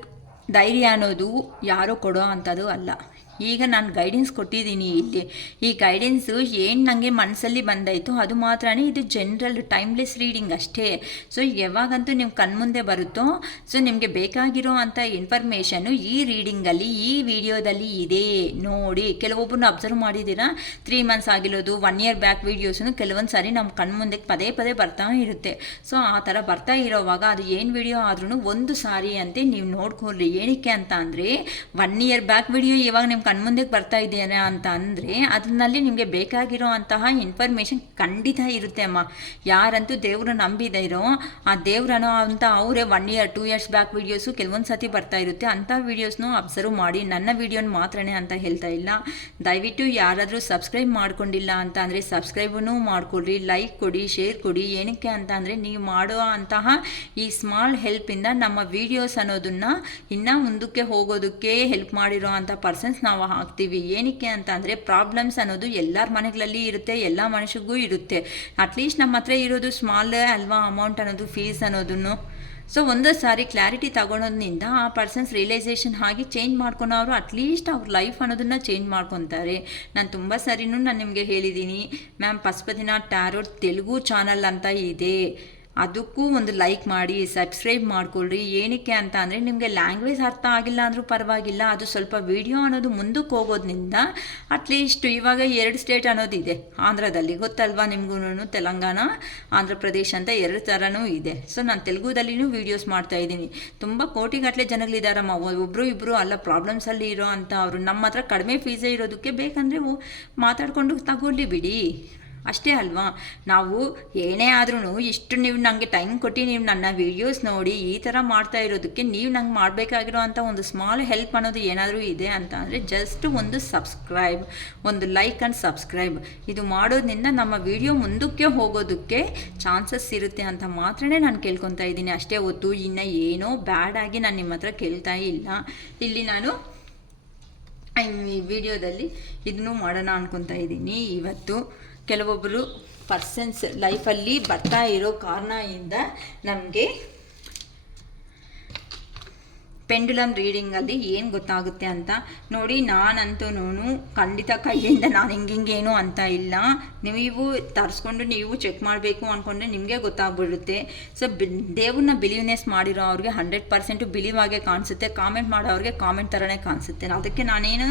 ಧೈರ್ಯ ಅನ್ನೋದು ಯಾರೋ ಕೊಡೋ ಅಂಥದ್ದು ಅಲ್ಲ. ಈಗ ನಾನು ಗೈಡೆನ್ಸ್ ಕೊಟ್ಟಿದ್ದೀನಿ ಇಲ್ಲಿ. ಈ ಗೈಡೆನ್ಸು ಏನು ನನಗೆ ಮನಸ್ಸಲ್ಲಿ ಬಂದಾಯಿತು ಅದು ಮಾತ್ರ. ಇದು ಜನರಲ್ ಟೈಮ್ಲೆಸ್ ರೀಡಿಂಗ್ ಅಷ್ಟೇ. ಸೊ ಯಾವಾಗಂತೂ ನೀವು ಕಣ್ಮುಂದೆ ಬರುತ್ತೋ ಸೊ ನಿಮಗೆ ಬೇಕಾಗಿರೋ ಅಂಥ ಇನ್ಫಾರ್ಮೇಷನ್ನು ಈ ರೀಡಿಂಗಲ್ಲಿ ಈ ವಿಡಿಯೋದಲ್ಲಿ ಇದೆ ನೋಡಿ. ಕೆಲವೊಬ್ಬರನ್ನ ಅಬ್ಸರ್ವ್ ಮಾಡಿದ್ದೀರಾ, 3 ಮಂತ್ಸ್ ಆಗಿರೋದು 1 ಇಯರ್ ಬ್ಯಾಕ್ ವೀಡಿಯೋಸನ್ನು ಕೆಲವೊಂದು ಸಾರಿ ನಮ್ಮ ಕಣ್ಮುಂದೆ ಪದೇ ಬರ್ತಾ ಇರುತ್ತೆ. ಸೊ ಆ ಥರ ಬರ್ತಾ ಇರೋವಾಗ ಅದು ಏನು ವಿಡಿಯೋ ಆದ್ರೂ ಒಂದು ಸಾರಿ ಅಂತ ನೀವು ನೋಡ್ಕೊಳ್ಳಿ. ಏನಕ್ಕೆ ಅಂತ ಅಂದರೆ 1 ಇಯರ್ ಬ್ಯಾಕ್ ವಿಡಿಯೋ ಇವಾಗ ನಿಮ್ಮ ಕಣ್ಮುಂದೆಗೆ ಬರ್ತಾ ಇದೆಯಾ ಅಂತ ಅಂದರೆ ಅದರಲ್ಲಿ ನಿಮಗೆ ಬೇಕಾಗಿರೋ ಅಂತಹ ಇನ್ಫಾರ್ಮೇಷನ್ ಖಂಡಿತ ಇರುತ್ತೆ ಅಮ್ಮ. ಯಾರಂತೂ ದೇವ್ರ ನಂಬಿದಿರೋ ಆ ದೇವ್ರನೋ ಅಂತ ಅವರೇ 1 year 2 years ಬ್ಯಾಕ್ ವೀಡಿಯೋಸು ಕೆಲವೊಂದು ಸತಿ ಬರ್ತಾ ಇರುತ್ತೆ. ಅಂಥ ವೀಡಿಯೋಸ್ನೂ ಅಬ್ಸರ್ವ್ ಮಾಡಿ, ನನ್ನ ವೀಡಿಯೋನ ಮಾತ್ರನೇ ಅಂತ ಹೇಳ್ತಾ ಇಲ್ಲ. ದಯವಿಟ್ಟು ಯಾರಾದರೂ ಸಬ್ಸ್ಕ್ರೈಬ್ ಮಾಡ್ಕೊಂಡಿಲ್ಲ ಅಂತ ಅಂದರೆ ಸಬ್ಸ್ಕ್ರೈಬೂ ಮಾಡ್ಕೊಡ್ರಿ, ಲೈಕ್ ಕೊಡಿ, ಶೇರ್ ಕೊಡಿ. ಏನಕ್ಕೆ ಅಂತ ಅಂದರೆ ನೀವು ಮಾಡೋ ಅಂತಹ ಈ ಸ್ಮಾಲ್ ಹೆಲ್ಪಿಂದ ನಮ್ಮ ವೀಡಿಯೋಸ್ ಅನ್ನೋದನ್ನು ಇನ್ನೂ ಮುಂದಕ್ಕೆ ಹೋಗೋದಕ್ಕೆ ಹೆಲ್ಪ್ ಮಾಡಿರೋ ಅಂಥ ಪರ್ಸನ್ಸ್ ನಾವು ಹಾಕ್ತೀವಿ. ಏನಕ್ಕೆ ಅಂತ ಅಂದರೆ ಪ್ರಾಬ್ಲಮ್ಸ್ ಅನ್ನೋದು ಎಲ್ಲರ ಮನೆಗಳಲ್ಲಿ ಇರುತ್ತೆ, ಎಲ್ಲ ಮನುಷ್ಯರಿಗೂ ಇರುತ್ತೆ. ಅಟ್ಲೀಸ್ಟ್ ನಮ್ಮ ಹತ್ರ ಇರೋದು ಸ್ಮಾಲ್ ಅಲ್ವಾ ಅಮೌಂಟ್ ಅನ್ನೋದು, ಫೀಸ್ ಅನ್ನೋದನ್ನು. ಸೊ ಒಂದು ಸಾರಿ ಕ್ಲಾರಿಟಿ ತಗೊಳೋದ್ರಿಂದ ಆ ಪರ್ಸನ್ಸ್ ರಿಯಲೈಸೇಷನ್ ಆಗಿ ಚೇಂಜ್ ಮಾಡ್ಕೊಳೋರು ಅಟ್ಲೀಸ್ಟ್ ಅವ್ರ ಲೈಫ್ ಅನ್ನೋದನ್ನು ಚೇಂಜ್ ಮಾಡ್ಕೊತಾರೆ. ನಾನು ತುಂಬ ಸಾರಿನೂ ನಾನು ನಿಮಗೆ ಹೇಳಿದ್ದೀನಿ ಮ್ಯಾಮ್, ಪಶುಪತಿನಾಥ್ ಟ್ಯಾರೋಟ್ ತೆಲುಗು ಚಾನಲ್ ಅಂತ ಇದೆ, ಅದಕ್ಕೂ ಒಂದು ಲೈಕ್ ಮಾಡಿ, ಸಬ್ಸ್ಕ್ರೈಬ್ ಮಾಡ್ಕೊಳ್ರಿ. ಏನಕ್ಕೆ ಅಂತ ಅಂದರೆ ನಿಮಗೆ ಲ್ಯಾಂಗ್ವೇಜ್ ಅರ್ಥ ಆಗಿಲ್ಲ ಅಂದರೂ ಪರವಾಗಿಲ್ಲ, ಅದು ಸ್ವಲ್ಪ ವಿಡಿಯೋ ಅನ್ನೋದು ಮುಂದಕ್ಕೆ ಹೋಗೋದ್ರಿಂದ ಅಟ್ಲೀಸ್ಟ್ ಇವಾಗ 2 ಸ್ಟೇಟ್ ಅನ್ನೋದಿದೆ ಆಂಧ್ರದಲ್ಲಿ, ಗೊತ್ತಲ್ವಾ ನಿಮಗೂ, ತೆಲಂಗಾಣ ಆಂಧ್ರ ಪ್ರದೇಶ್ ಅಂತ 2 ಥರನೂ ಇದೆ. ಸೊ ನಾನು ತೆಲುಗುದಲ್ಲಿನೂ ವೀಡಿಯೋಸ್ ಮಾಡ್ತಾಯಿದ್ದೀನಿ. ತುಂಬ ಕೋಟಿಗಟ್ಟಲೆ ಜನಗಳಿದ್ದಾರಮ್ಮ, ಒಬ್ಬರು ಇಬ್ಬರು ಅಲ್ಲ, ಪ್ರಾಬ್ಲಮ್ಸಲ್ಲಿ ಇರೋ ಅಂತ ಅವರು. ನಮ್ಮ ಹತ್ರ ಕಡಿಮೆ ಫೀಸೇ ಇರೋದಕ್ಕೆ ಬೇಕಂದರೆ ಮಾತಾಡಿಕೊಂಡು ತಗೊಳ್ಳಿ ಬಿಡಿ, ಅಷ್ಟೇ ಅಲ್ವಾ. ನಾವು ಏನೇ ಆದ್ರೂ ಇಷ್ಟು ನೀವು ನನಗೆ ಟೈಮ್ ಕೊಟ್ಟು ನೀವು ನನ್ನ ವೀಡಿಯೋಸ್ ನೋಡಿ ಈ ಥರ ಮಾಡ್ತಾ ಇರೋದಕ್ಕೆ ನೀವು ನಂಗೆ ಮಾಡಬೇಕಾಗಿರೋ ಅಂಥ ಒಂದು ಸ್ಮಾಲ್ ಹೆಲ್ಪ್ ಅನ್ನೋದು ಏನಾದರೂ ಇದೆ ಅಂತ ಅಂದರೆ ಜಸ್ಟ್ ಒಂದು ಸಬ್ಸ್ಕ್ರೈಬ್, ಒಂದು ಲೈಕ್ ಆ್ಯಂಡ್ ಸಬ್ಸ್ಕ್ರೈಬ್. ಇದು ಮಾಡೋದ್ರಿಂದ ನಮ್ಮ ವಿಡಿಯೋ ಮುಂದಕ್ಕೆ ಹೋಗೋದಕ್ಕೆ ಚಾನ್ಸಸ್ ಇರುತ್ತೆ ಅಂತ ಮಾತ್ರನೇ ನಾನು ಕೇಳ್ಕೊತಾ ಇದ್ದೀನಿ. ಅಷ್ಟೇ ಹೊತ್ತು ಇನ್ನು ಏನೋ ಬ್ಯಾಡಾಗಿ ನಾನು ನಿಮ್ಮ ಹತ್ರ ಕೇಳ್ತಾ ಇಲ್ಲ. ಇಲ್ಲಿ ನಾನು ಈ ವಿಡಿಯೋದಲ್ಲಿ ಇದನ್ನು ಮಾಡೋಣ ಅನ್ಕೊತಾ ಇದ್ದೀನಿ. ಇವತ್ತು ಕೆಲವೊಬ್ಬರು ಪರ್ಸನ್ಸ್ ಲೈಫಲ್ಲಿ ಬರ್ತಾ ಇರೋ ಕಾರಣದಿಂದ ನಮಗೆ ಪೆಂಡುಲಮ್ ರೀಡಿಂಗಲ್ಲಿ ಏನು ಗೊತ್ತಾಗುತ್ತೆ ಅಂತ ನೋಡಿ. ನಾನಂತೂ ಖಂಡಿತ ಕೈಯಿಂದ ನಾನು ಹಿಂಗೇನು ಅಂತ ಇಲ್ಲ, ನೀವು ತರಿಸ್ಕೊಂಡು ನೀವು ಚೆಕ್ ಮಾಡಬೇಕು ಅಂದ್ಕೊಂಡ್ರೆ ನಿಮಗೆ ಗೊತ್ತಾಗ್ಬಿಡುತ್ತೆ. ಸೊ ದೇವ್ರನ್ನ ಬಿಲೀವ್ನೆಸ್ ಮಾಡಿರೋ ಅವ್ರಿಗೆ 100% ಬಿಲೀವ್ ಆಗೇ ಕಾಣಿಸುತ್ತೆ, ಕಾಮೆಂಟ್ ಮಾಡೋರಿಗೆ ಕಾಮೆಂಟ್ ಥರನೇ ಕಾಣಿಸುತ್ತೆ. ಅದಕ್ಕೆ ನಾನೇನು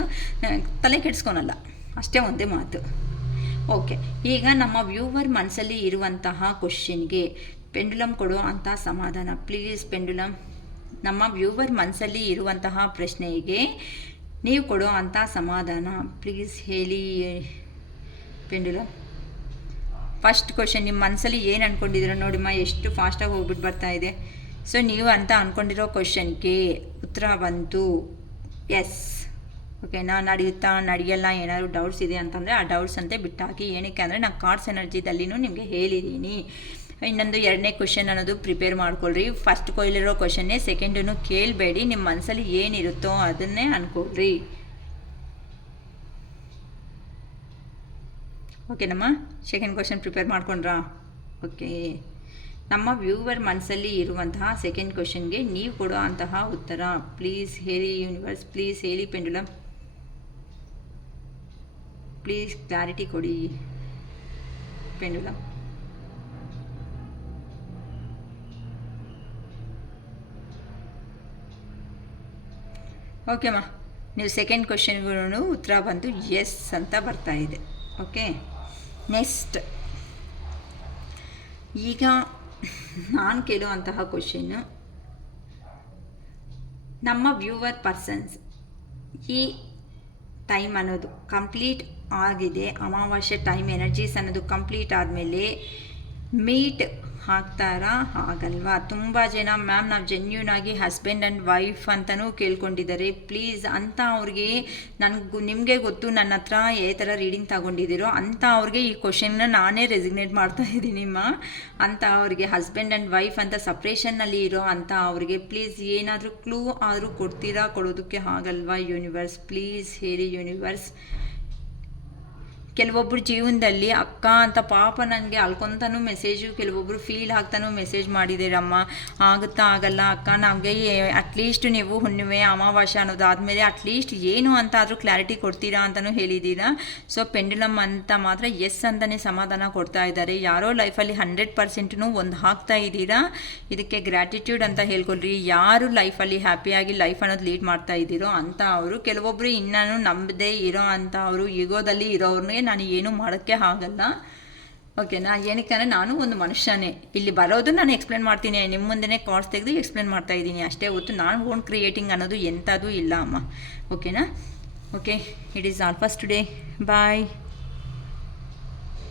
ತಲೆ ಕೆಡಿಸ್ಕೊಳಲ್ಲ, ಅಷ್ಟೇ ಒಂದೇ ಮಾತು. ಓಕೆ, ಈಗ ನಮ್ಮ ವ್ಯೂವರ್ ಮನಸ್ಸಲ್ಲಿ ಇರುವಂತಹ ಕ್ವಶನ್ಗೆ ಪೆಂಡುಲಮ್ ಕೊಡೋ ಅಂಥ ಸಮಾಧಾನ ಪ್ಲೀಸ್. ಪೆಂಡುಲಮ್, ನಮ್ಮ ವ್ಯೂವರ್ ಮನಸ್ಸಲ್ಲಿ ಇರುವಂತಹ ಪ್ರಶ್ನೆಗೆ ನೀವು ಕೊಡೋ ಅಂಥ ಸಮಾಧಾನ ಪ್ಲೀಸ್ ಹೇಳಿ ಪೆಂಡುಲಮ್. ಫಸ್ಟ್ ಕ್ವಶನ್, ನಿಮ್ಮ ಮನಸ್ಸಲ್ಲಿ ಏನು ಅಂದ್ಕೊಂಡಿದ್ದೀರೋ ನೋಡಿಮ್ಮ, ಎಷ್ಟು ಫಾಸ್ಟಾಗಿ ಹೋಗ್ಬಿಟ್ಟು ಬರ್ತಾ ಇದೆ. ಸೊ ನೀವು ಅಂತ ಅಂದ್ಕೊಂಡಿರೋ ಕ್ವಶನ್ಗೆ ಉತ್ತರ ಬಂತು ಎಸ್. ಓಕೆನಾ, ನಡೆಯುತ್ತಾ ನಡೆಯಲ್ಲ ಏನಾದರೂ ಡೌಟ್ಸ್ ಇದೆ ಅಂತಂದರೆ ಆ ಡೌಟ್ಸ್ ಅಂತೆ ಬಿಟ್ಟಾಕಿ. ಏನಕ್ಕೆ ಅಂದರೆ ನಾನು ಕಾರ್ಡ್ಸ್ ಎನರ್ಜಿದಲ್ಲಿನೂ ನಿಮಗೆ ಹೇಳಿದ್ದೀನಿ. ಇನ್ನೊಂದು 2ನೇ ಕ್ವಶನ್ ಅನ್ನೋದು ಪ್ರಿಪೇರ್ ಮಾಡ್ಕೊಳ್ರಿ. ಫಸ್ಟ್ ಕೊಯ್ಲಿರೋ ಕ್ವಶನ್ನೇ ಸೆಕೆಂಡನ್ನು ಕೇಳಬೇಡಿ, ನಿಮ್ಮ ಮನಸ್ಸಲ್ಲಿ ಏನಿರುತ್ತೋ ಅದನ್ನೇ ಅಂದ್ಕೊಳ್ರಿ. ಓಕೆನಮ್ಮ, ಸೆಕೆಂಡ್ ಕ್ವಶನ್ ಪ್ರಿಪೇರ್ ಮಾಡ್ಕೊಂಡ್ರಾ? ಓಕೆ, ನಮ್ಮ ವ್ಯೂವರ್ ಮನಸ್ಸಲ್ಲಿ ಇರುವಂತಹ ಸೆಕೆಂಡ್ ಕ್ವಶನ್ಗೆ ನೀವು ಕೊಡೋ ಅಂತಹ ಉತ್ತರ ಪ್ಲೀಸ್ ಹೇಳಿ ಯೂನಿವರ್ಸ್, ಪ್ಲೀಸ್ ಹೇಳಿ ಪೆಂಡುಲಮ್, ಪ್ಲೀಸ್ ಕ್ಲಾರಿಟಿ ಕೊಡಿ ಪೆಂಡುಲಮ್. ಓಕೆಮ್ಮ, ನೀವು ಸೆಕೆಂಡ್ ಕ್ವಶನ್ಗೂ ಉತ್ತರ ಬಂದು ಎಸ್ ಅಂತ ಬರ್ತಾ ಇದೆ. ಓಕೆ, ನೆಕ್ಸ್ಟ್ ಈಗ ನಾನು ಕೇಳುವಂತಹ ಕ್ವಶನ್ನು, ನಮ್ಮ ವ್ಯೂವರ್ ಪರ್ಸನ್ಸ್ ಈ ಟೈಮ್ ಅನ್ನೋದು ಕಂಪ್ಲೀಟ್ ಆಗಿದೆ, ಅಮಾವಾಸ್ಯೆ ಟೈಮ್ ಎನರ್ಜೀಸ್ ಅನ್ನೋದು ಕಂಪ್ಲೀಟ್ ಆದಮೇಲೆ ಮೀಟ್ ಆಗ್ತಾರಾ ಆಗಲ್ವಾ? ತುಂಬ ಜನ ಮ್ಯಾಮ್ ನಾವು ಜೆನ್ಯೂನ್ ಆಗಿ ಹಸ್ಬೆಂಡ್ ಆ್ಯಂಡ್ ವೈಫ್ ಅಂತಲೂ ಕೇಳ್ಕೊಂಡಿದ್ದಾರೆ. ಪ್ಲೀಸ್ ಅಂತ ಅವ್ರಿಗೆ ನಿಮಗೆ ಗೊತ್ತು ನನ್ನ ಹತ್ರ ಯಾವ ಥರ ರೀಡಿಂಗ್ ತಗೊಂಡಿದ್ದೀರೋ ಅಂತ ಅವ್ರಿಗೆ ಈ ಕ್ವಶನ್ನ ನಾನೇ ರೆಸಿಗ್ನೇಟ್ ಮಾಡ್ತಾ ಇದ್ದೀನಿಮ್ಮ. ಅಂತ ಅವ್ರಿಗೆ ಹಸ್ಬೆಂಡ್ ಆ್ಯಂಡ್ ವೈಫ್ ಅಂತ ಸಪ್ರೇಷನ್ನಲ್ಲಿ ಇರೋ ಅಂತ ಅವ್ರಿಗೆ ಪ್ಲೀಸ್ ಏನಾದರೂ ಕ್ಲೂ ಆದರೂ ಕೊಡ್ತೀರಾ? ಕೊಡೋದಕ್ಕೆ ಆಗಲ್ವಾ ಯೂನಿವರ್ಸ್? ಪ್ಲೀಸ್ ಹೇಳಿ ಯೂನಿವರ್ಸ್. ಕೆಲವೊಬ್ಬರು ಜೀವನದಲ್ಲಿ ಅಕ್ಕ ಅಂತ ಪಾಪ ನನಗೆ ಅಳ್ಕೊತಾನೂ ಮೆಸೇಜು, ಕೆಲವೊಬ್ಬರು ಫೀಲ್ ಆಗ್ತಾನೂ ಮೆಸೇಜ್ ಮಾಡಿದ್ದೀರಮ್ಮ, ಆಗುತ್ತಾ ಆಗಲ್ಲ ಅಕ್ಕ ನಮಗೆ ಅಟ್ಲೀಸ್ಟ್ ನೀವು ಹುಣ್ಣಿಮೆ ಅಮಾವಾಸ್ಯೆ ಅನ್ನೋದಾದಮೇಲೆ ಅಟ್ಲೀಸ್ಟ್ ಏನು ಅಂತ ಆದರೂ ಕ್ಲಾರಿಟಿ ಕೊಡ್ತೀರಾ ಅಂತಲೂ ಹೇಳಿದ್ದೀರಾ. ಸೊ ಪೆಂಡುಲಮ್ ಅಂತ ಮಾತ್ರ ಎಸ್ ಅಂತಲೇ ಸಮಾಧಾನ ಕೊಡ್ತಾ ಇದ್ದಾರೆ. ಯಾರೋ ಲೈಫಲ್ಲಿ 100% ಒಂದು ಹಾಕ್ತಾ ಇದ್ದೀರಾ, ಇದಕ್ಕೆ ಗ್ರ್ಯಾಟಿಟ್ಯೂಡ್ ಅಂತ ಹೇಳ್ಕೊಳ್ರಿ. ಯಾರು ಲೈಫಲ್ಲಿ ಹ್ಯಾಪಿಯಾಗಿ ಲೈಫ್ ಅನ್ನೋದು ಲೀಡ್ ಮಾಡ್ತಾ ಇದ್ದೀರೋ ಅಂತ ಅವರು. ಕೆಲವೊಬ್ಬರು ಇನ್ನೂ ನಂಬದೇ ಇರೋ ಅಂತ ಅವರು ಈಗೋದಲ್ಲಿ ಇರೋವ್ರನ್ನೇ ನಾನು ಏನೂ ಮಾಡೋಕ್ಕೆ ಆಗಲ್ಲ. ಓಕೆನಾ, ಏನಕ್ಕೆ ಅಂದರೆ ನಾನು ಒಂದು ಮನುಷ್ಯನೇ, ಇಲ್ಲಿ ಬರೋದು ನಾನು ಎಕ್ಸ್ಪ್ಲೇನ್ ಮಾಡ್ತೀನಿ, ನಿಮ್ಮ ಮುಂದೆ ಕಾರ್ಡ್ಸ್ ತೆಗೆದು ಎಕ್ಸ್ಪ್ಲೇನ್ ಮಾಡ್ತಾ ಇದ್ದೀನಿ ಅಷ್ಟೇ ಹೊತ್ತು ನಾನು ಓನ್ ಕ್ರಿಯೇಟಿಂಗ್ ಅನ್ನೋದು ಎಂಥದ್ದು ಇಲ್ಲ ಅಮ್ಮ. ಓಕೆನಾ, Okay, it is all for today. Bye.